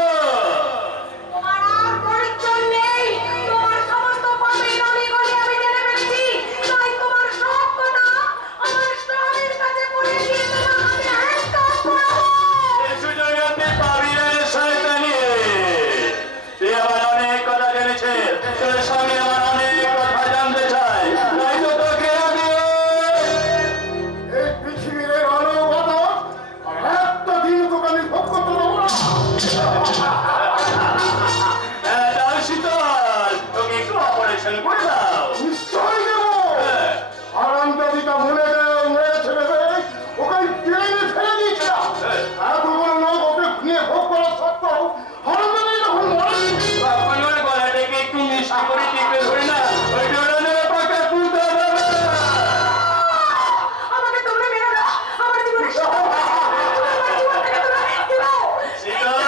তোমার আর পরিচয় নেই। তোমার সমস্ত পাপের অলিগলি আমি জেনে ফেলেছি। তাই তোমার সব কথা আমার স্বামীর কাছে বলে দিয়ে তোমার হাতে হ্যান্ডকাপ পরাবো। এই সুযোগে তুই পাবি না রে শয়তানি। তুই আমার অনেক কথা জেনেছিস। তোর সঙ্গে আমার অনেক কথা জানতে চাই। তাই তো তোকে আমি এই পৃথিবীর এই আলো বাতাস আর একটা দিন তোকে আমি ভোগ করতে পারবো না। দাও শীতল, তোকে একটু অপারেশন করে দাও। নিশ্চয়ই দেবো। হ্যাঁ। আরামদাদিটা মরেছে ভেবে ওকে ট্রেনে ফেলে দিয়েছিলাম। এতগুলো লোক ওকে নিয়ে ভোগ করা সত্ত্বেও আরামদাদি যখন মরেনি, তখন ওর গলাটাকে একটু মিষ্টি করে টিপে ধরে না, ওই ডোরানের পাকা তুলতে হবে। আমাকে তোমরা মেরো না। আমার জীবনে সব আমার জীবন থেকে তোমরা মুক্তি দাও। শীতল!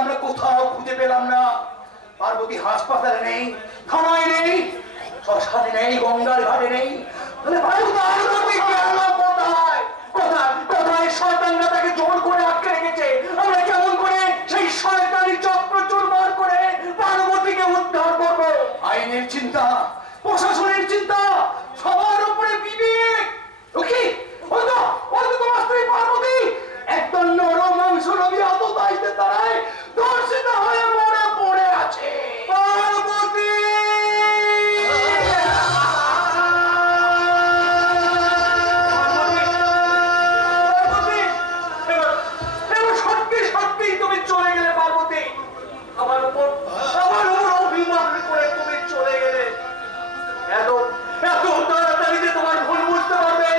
আমরা কোথাও খুঁজে পেলাম না। পার্বতী হাসপাতালে নেই, থানায় নেই, শ্মশানে নেই, গঙ্গার ঘাটে নেই। তাহলে পার্বতী গেল কোথায়? কোথায় কোথায় শয়তানরা তাকে জোর করে আটকে রেখেছে? আমরা কেমন করে সেই শয়তানি চক্র চুরমার করে পার্বতীকে উদ্ধার করব? আইনের চিন্তা, প্রশাসনের চিন্তা, সবার উপরে বিবেক। ওকে ওই তো তোমার স্ত্রী পার্বতী একদম নরম মাংস রবি অত দায়িত্বের দ্বারায় দর্শিত হয়ে মরে পড়ে আছে। পার্বতী এবার সত্যি সত্যি তুমি চলে গেলে পার্বতী। আমার উপর অভিমান করে তুমি চলে গেলে। এত এত তাড়াতাড়ি যে তোমার ভুল বুঝতে পারবে,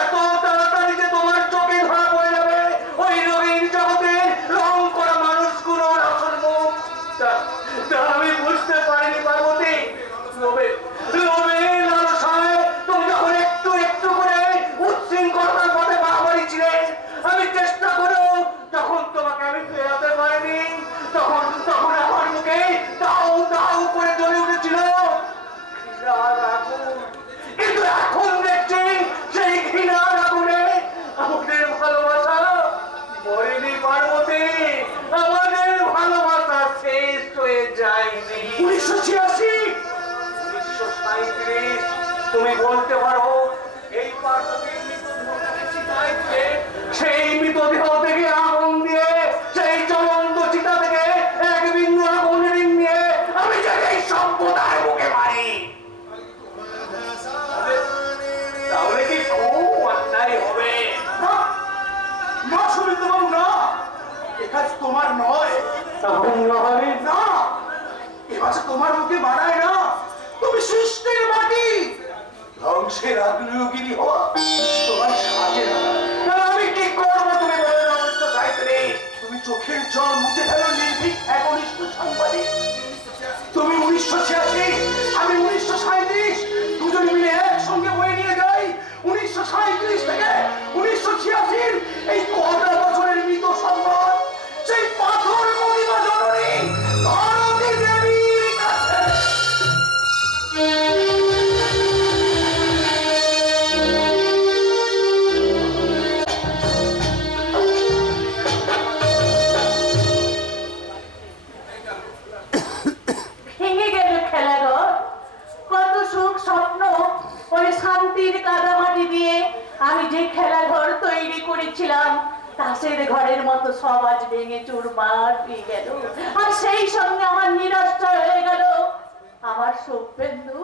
এত তাড়াতাড়ি যে তোমার চোখে ধরা পড়ে যাবে ওই রঙিন জগতে রং করা মানুষগুলোর আসল মুখ, তা আমি বুঝতে পারিনি পার্বতী। লোভে লোভে লালসায় তুমি যখন একটু একটু করে উচ্ছৃঙ্খলতার পথে বাড়াবাড়ি ছিলে, আমি চেষ্টা করেও যখন তোমাকে আমি ফেরাতে পারিনি, তখন তখন আমার মুখে দাউ দাউ করে জ্বলে উঠেছিল ঘৃণার আগুন। কিন্তু এখন দেখছি সেই ঘৃণার আগুনে আমাদের ভালোবাসা মরেনি পার্বতী, আমাদের ভালোবাসা শেষ হয়ে যায়নি। 1986 তুমি বলতে পারো এই পার্বতীর মৃতদেহটাকে চিতায় দিয়ে, সেই মৃতদেহ থেকে আগুন দিয়ে, সেই জ্বলন্ত চিতা থেকে এক বিন্দু আগুন নিয়ে আমি যাকে এই সভ্যতার বুকে মারি, তাহলে কি খুব অন্যায় হবে? না সুমিত বাবু না, এ কাজ তোমার নয়। না, এ কাজ তোমার মুখে মানায় না। তুমি সৃষ্টির মাটি, ধ্বংসের আগ্নেয়গিরি হওয়া তোমার সাজে না। আমি কি করবো তুমি বলে দাও তো সাহিত্রী। তুমি চোখের জল মুছে ফেলো নির্ভীক একনিষ্ঠ সাংবাদিক। তুমি 1986, আমি 1937, দুজনে মিলে একসঙ্গে বয়ে নিয়ে যাই 1937 থেকে 1986 এই কটা বছরের মৃত সম্মান সেই পাথর মহিমা জননী ভারতী দেবীর কাছে। ভেঙে গেল খেলাঘর, কত সুখ স্বপ্ন ওই শান্তির কাদামাটি দিয়ে আমি যে খেলাঘর তৈরি করেছিলাম, তাসের ঘরের মতো সব আজ ভেঙে চুরমার হয়ে গেল। আর সেই সঙ্গে আমার নিরাশা হয়ে গেল আমার সৌপেন্দু,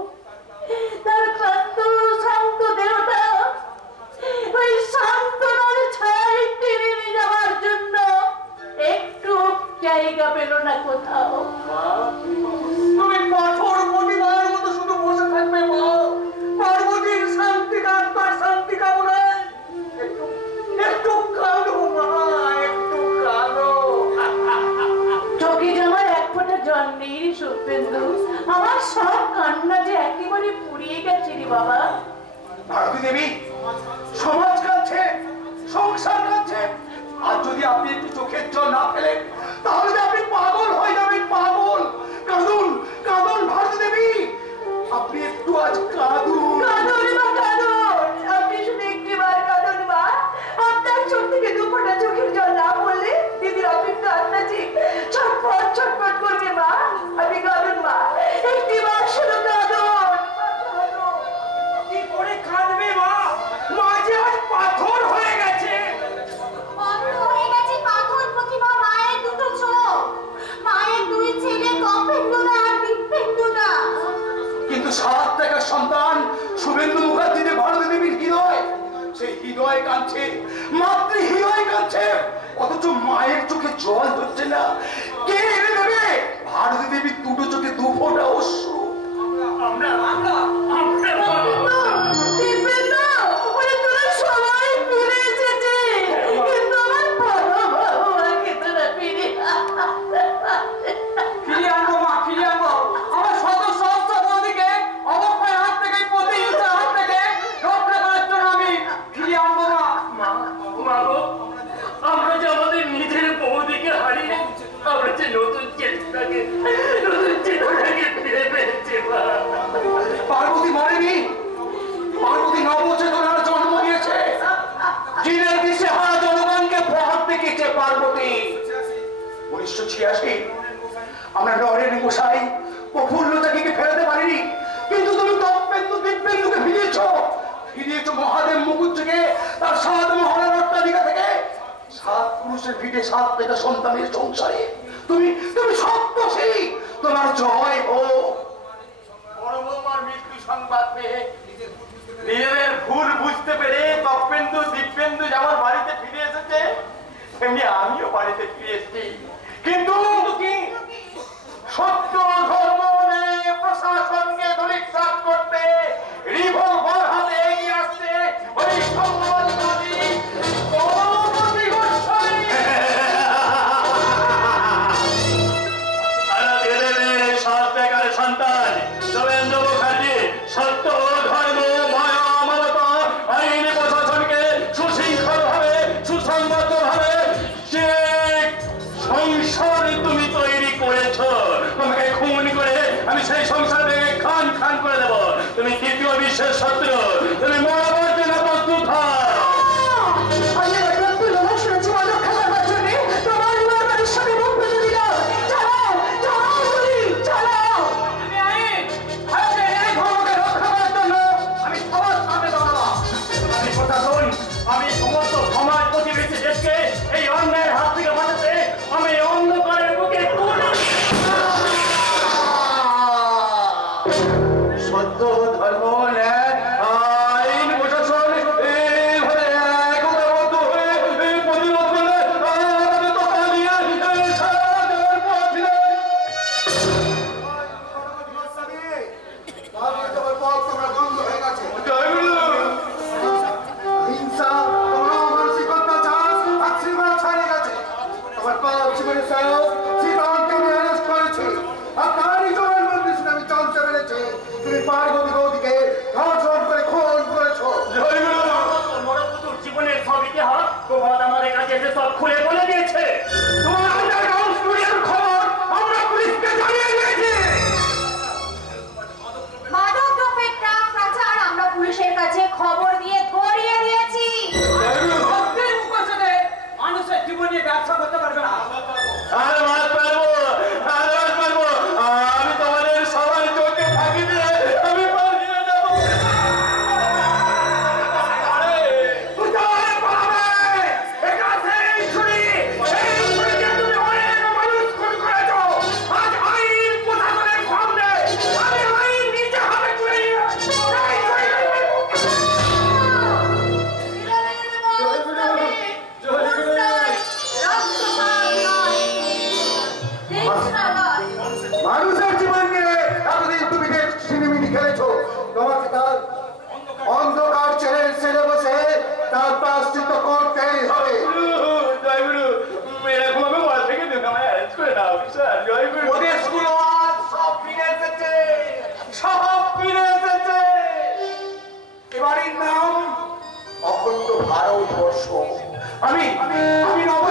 তার ক্লান্ত শান্ত দেহটা ওই শান্তনার ছায় টেনে নিয়ে যাওয়ার জন্য একটু জায়গা পেল না কোথাও। তুমি পাথর প্রতিমার মতো শুধু বসে থাকবে মা? পার্বতীর শান্তি কামনার শান্তি কামনায় একটু একটু কাঁদো মা, একটু কাঁদো। চোখে যে আমার এক ফোঁটা জল নেই রে সৌপেন্দু, আমার সব কান্না যে একেবারে পুড়িয়ে গেছে রে বাবা। ভারতী দেবী, সমাজ কাঁদছে, সংসার কাঁদছে, আর যদি আপনি একটু চোখের জল না ফেলেন তাহলে যে আপনি পাগল হয়ে যাবেন। পাগল। কাঁদুন কাঁদুন ভারতী দেবী, আপনি একটু আজ কাঁদুন। কাঁদুন মা কাঁদুন, আপনি শুধু একটিবার কাঁদুন মা। আপনার চোখ থেকে দু ফোঁটা চোখের জল না পড়লে দিদির অপেক্ষা আন্দাজি ছটফট ছটফট করবে মা। আপনি কাঁদুন মা, একটিবার শুধু কাঁদুন। কি করে কাঁদবে মা? মা যে আজ পাথর হয়ে গেছে। অন্ধ হয়ে গেছে পাথর প্রতিমা মায়ের দুটো চোখ, মায়ের দুই ছেলে কপেন্দুদা আর দীপেন্দুদা। কিন্তু 7 টাকার সন্তান শুভেন্দু মুখার্জিতে ভারতী দেবীর হৃদয়, সেই হৃদয় কাঁদছে, মাতৃ হৃদয় কাঁদছে, অথচ মায়ের চোখে জল হচ্ছে না। কে এনে দেবে ভারতী দেবীর দুটো চোখে দু ফোঁটা অশ্রু? আমরা আমরা আমরা দীপেন্দু, ওরে তোরা সবাই ফিরে এসেছে, কিন্তু আমার বড় বাবুকে তোরা ফিরে ফিরিয়ে আনবো মা, ফিরিয়ে আনবো। আমার শত সহস্র বৌদিকে অবক্ষয়ের হাত থেকে, প্রতিহিংসার হাত থেকে রক্ষা করার জন্য আমি ফিরিয়ে আনবো মা। মা গো, আমরা যে আমাদের নিজের বৌদিকে হারিয়ে আমরা যে চীনের দিশেহারা জনগণকে প্রহার দেখিয়েছে পার্বতী। 1986 আমরা নরেন গোসাই প্রফুল্লতাকে ফেরাতে পারিনি, কিন্তু তুমি তপেন্দু দিব্যেন্দুকে ফিরিয়েছ মহাদেব মুকুট থেকে, তার 7 মহলের অট্টালিকা থেকে, 7 পুরুষের ভিটে 7 পেটা সন্তানের সংসারে তুমি তুমি সত্যি। তোমার জয় হোক। বড় বৌমার মৃত্যু সংবাদ পেয়ে নিজেদের ভুল বুঝতে পেরে তপেন্দু দিব্যেন্দু যেমন বাড়িতে ফিরে এসেছে, তেমনি আমিও বাড়িতে ফিরে এসেছি। কিন্তু কি সত্য ধর্ম নিয়ে প্রশাসনকে দলিত করতে রিভলভার হাতে এগিয়ে আসছে ওই সমাজবাদী গৌরবতী গোস্বামী। সত্যকার সন্তান দেবেন্দ্র মুখার্জি সত্য ধর্ম মায়া মমতা আইন প্রশাসনকে সুশৃঙ্খল ভাবে সুসংগত ভাবে যে সংসার তুমি তৈরি করেছ, তোমাকে খুন করে আমি সেই সংসার ভেঙে খান খান করে দেবো। তুমি তৃতীয় বিশ্বের শত্রু, তুমি মরাবার জন্য প্রস্তুত হও। আমি এবার প্রফুল্লতা শুনেছি মা রক্ষা করবার জন্যে তোমার দুয়ার বাড়ির সামনে মুখ পেতে দিল। চলো চলো বলি, চলো। আমি আইন এই ধর্মকে রক্ষা করার জন্য আমি সবার সামনে দাঁড়ালাম। আমি প্রশাসন, আমি সমস্ত সমাজ প্রতিবেশী দেশকে এই অন্যায়ের হাত থেকে বাঁচাতে আমি অন্ধকারের বুকে সত্য ধর্ম ন্যায় আইন প্রশাসন এইভাবে একতাবদ্ধ হয়ে প্রতিরোধ করলে আমাদের তো পালিয়ে সারা দেওয়ার পথ ছিল। তোমরা বন্ধ হয়ে গেছে। জয়গুরু। হিংসা, তোমার মানসিকতা চাষ আর সীমা ছাড়িয়ে গেছে। তোমার পাপ জীবনে শ্রীরামকে আমি অ্যারেস্ট করেছি, আর তারই জবানবন্দি শুনে আমি জানতে পেরেছি তুমি পার্বতী গৌরীকে ধর্ষণ করে খুন করেছো। মরপুতুর জীবনের সব ইতিহাস প্রভাত আমাদের কাছে এসে সব খুলে বলে দিয়েছে। তোমার আন্ডারগ্রাউন্ড স্টুডিওর খবর আমরা পুলিশকে জানিয়ে দিয়েছি। মাদক দ্রব্যের ট্রাক পাচার আমরা পুলিশের কাছে খবর দিয়ে ধরিয়ে দিয়েছি। ভক্তের উপাসনে মানুষের জীবন নিয়ে ব্যবসা করতে পারবে না। আর মাছ পারবো, আর মাছ পারবো। আমি তোমাদের সবাই চোখে ফাঁকি দিয়ে আমি পালিয়ে যাবো। কোথায় পালাবে? এটা সেই ছুরি, এই ছুরিতে তুমি অনেক মানুষ খুন করেছো। আজ আইন প্রশাসনের সামনে আমি আইন নিজে হাতে তুলে নিয়ে এই মানুষের জীবন নিয়ে এতদিন তুমি যে সিনেমিনি খেলেছো, তোমাকে তার অন্ধকার ছেড়ে বসে তার প্রায়শ্চিত্ত করতেই হবে। জয়গুরু, এরকম ভাবে ওয়াল থেকে তুমি আমায় অ্যারেঞ্জ করে দাও স্যার। জয়গুরু। ওদেশগুলো আজ সব ফিরে এসেছে, সব ফিরে এসেছে। এবারের নাম অখণ্ড ভারতবর্ষ। আমি নব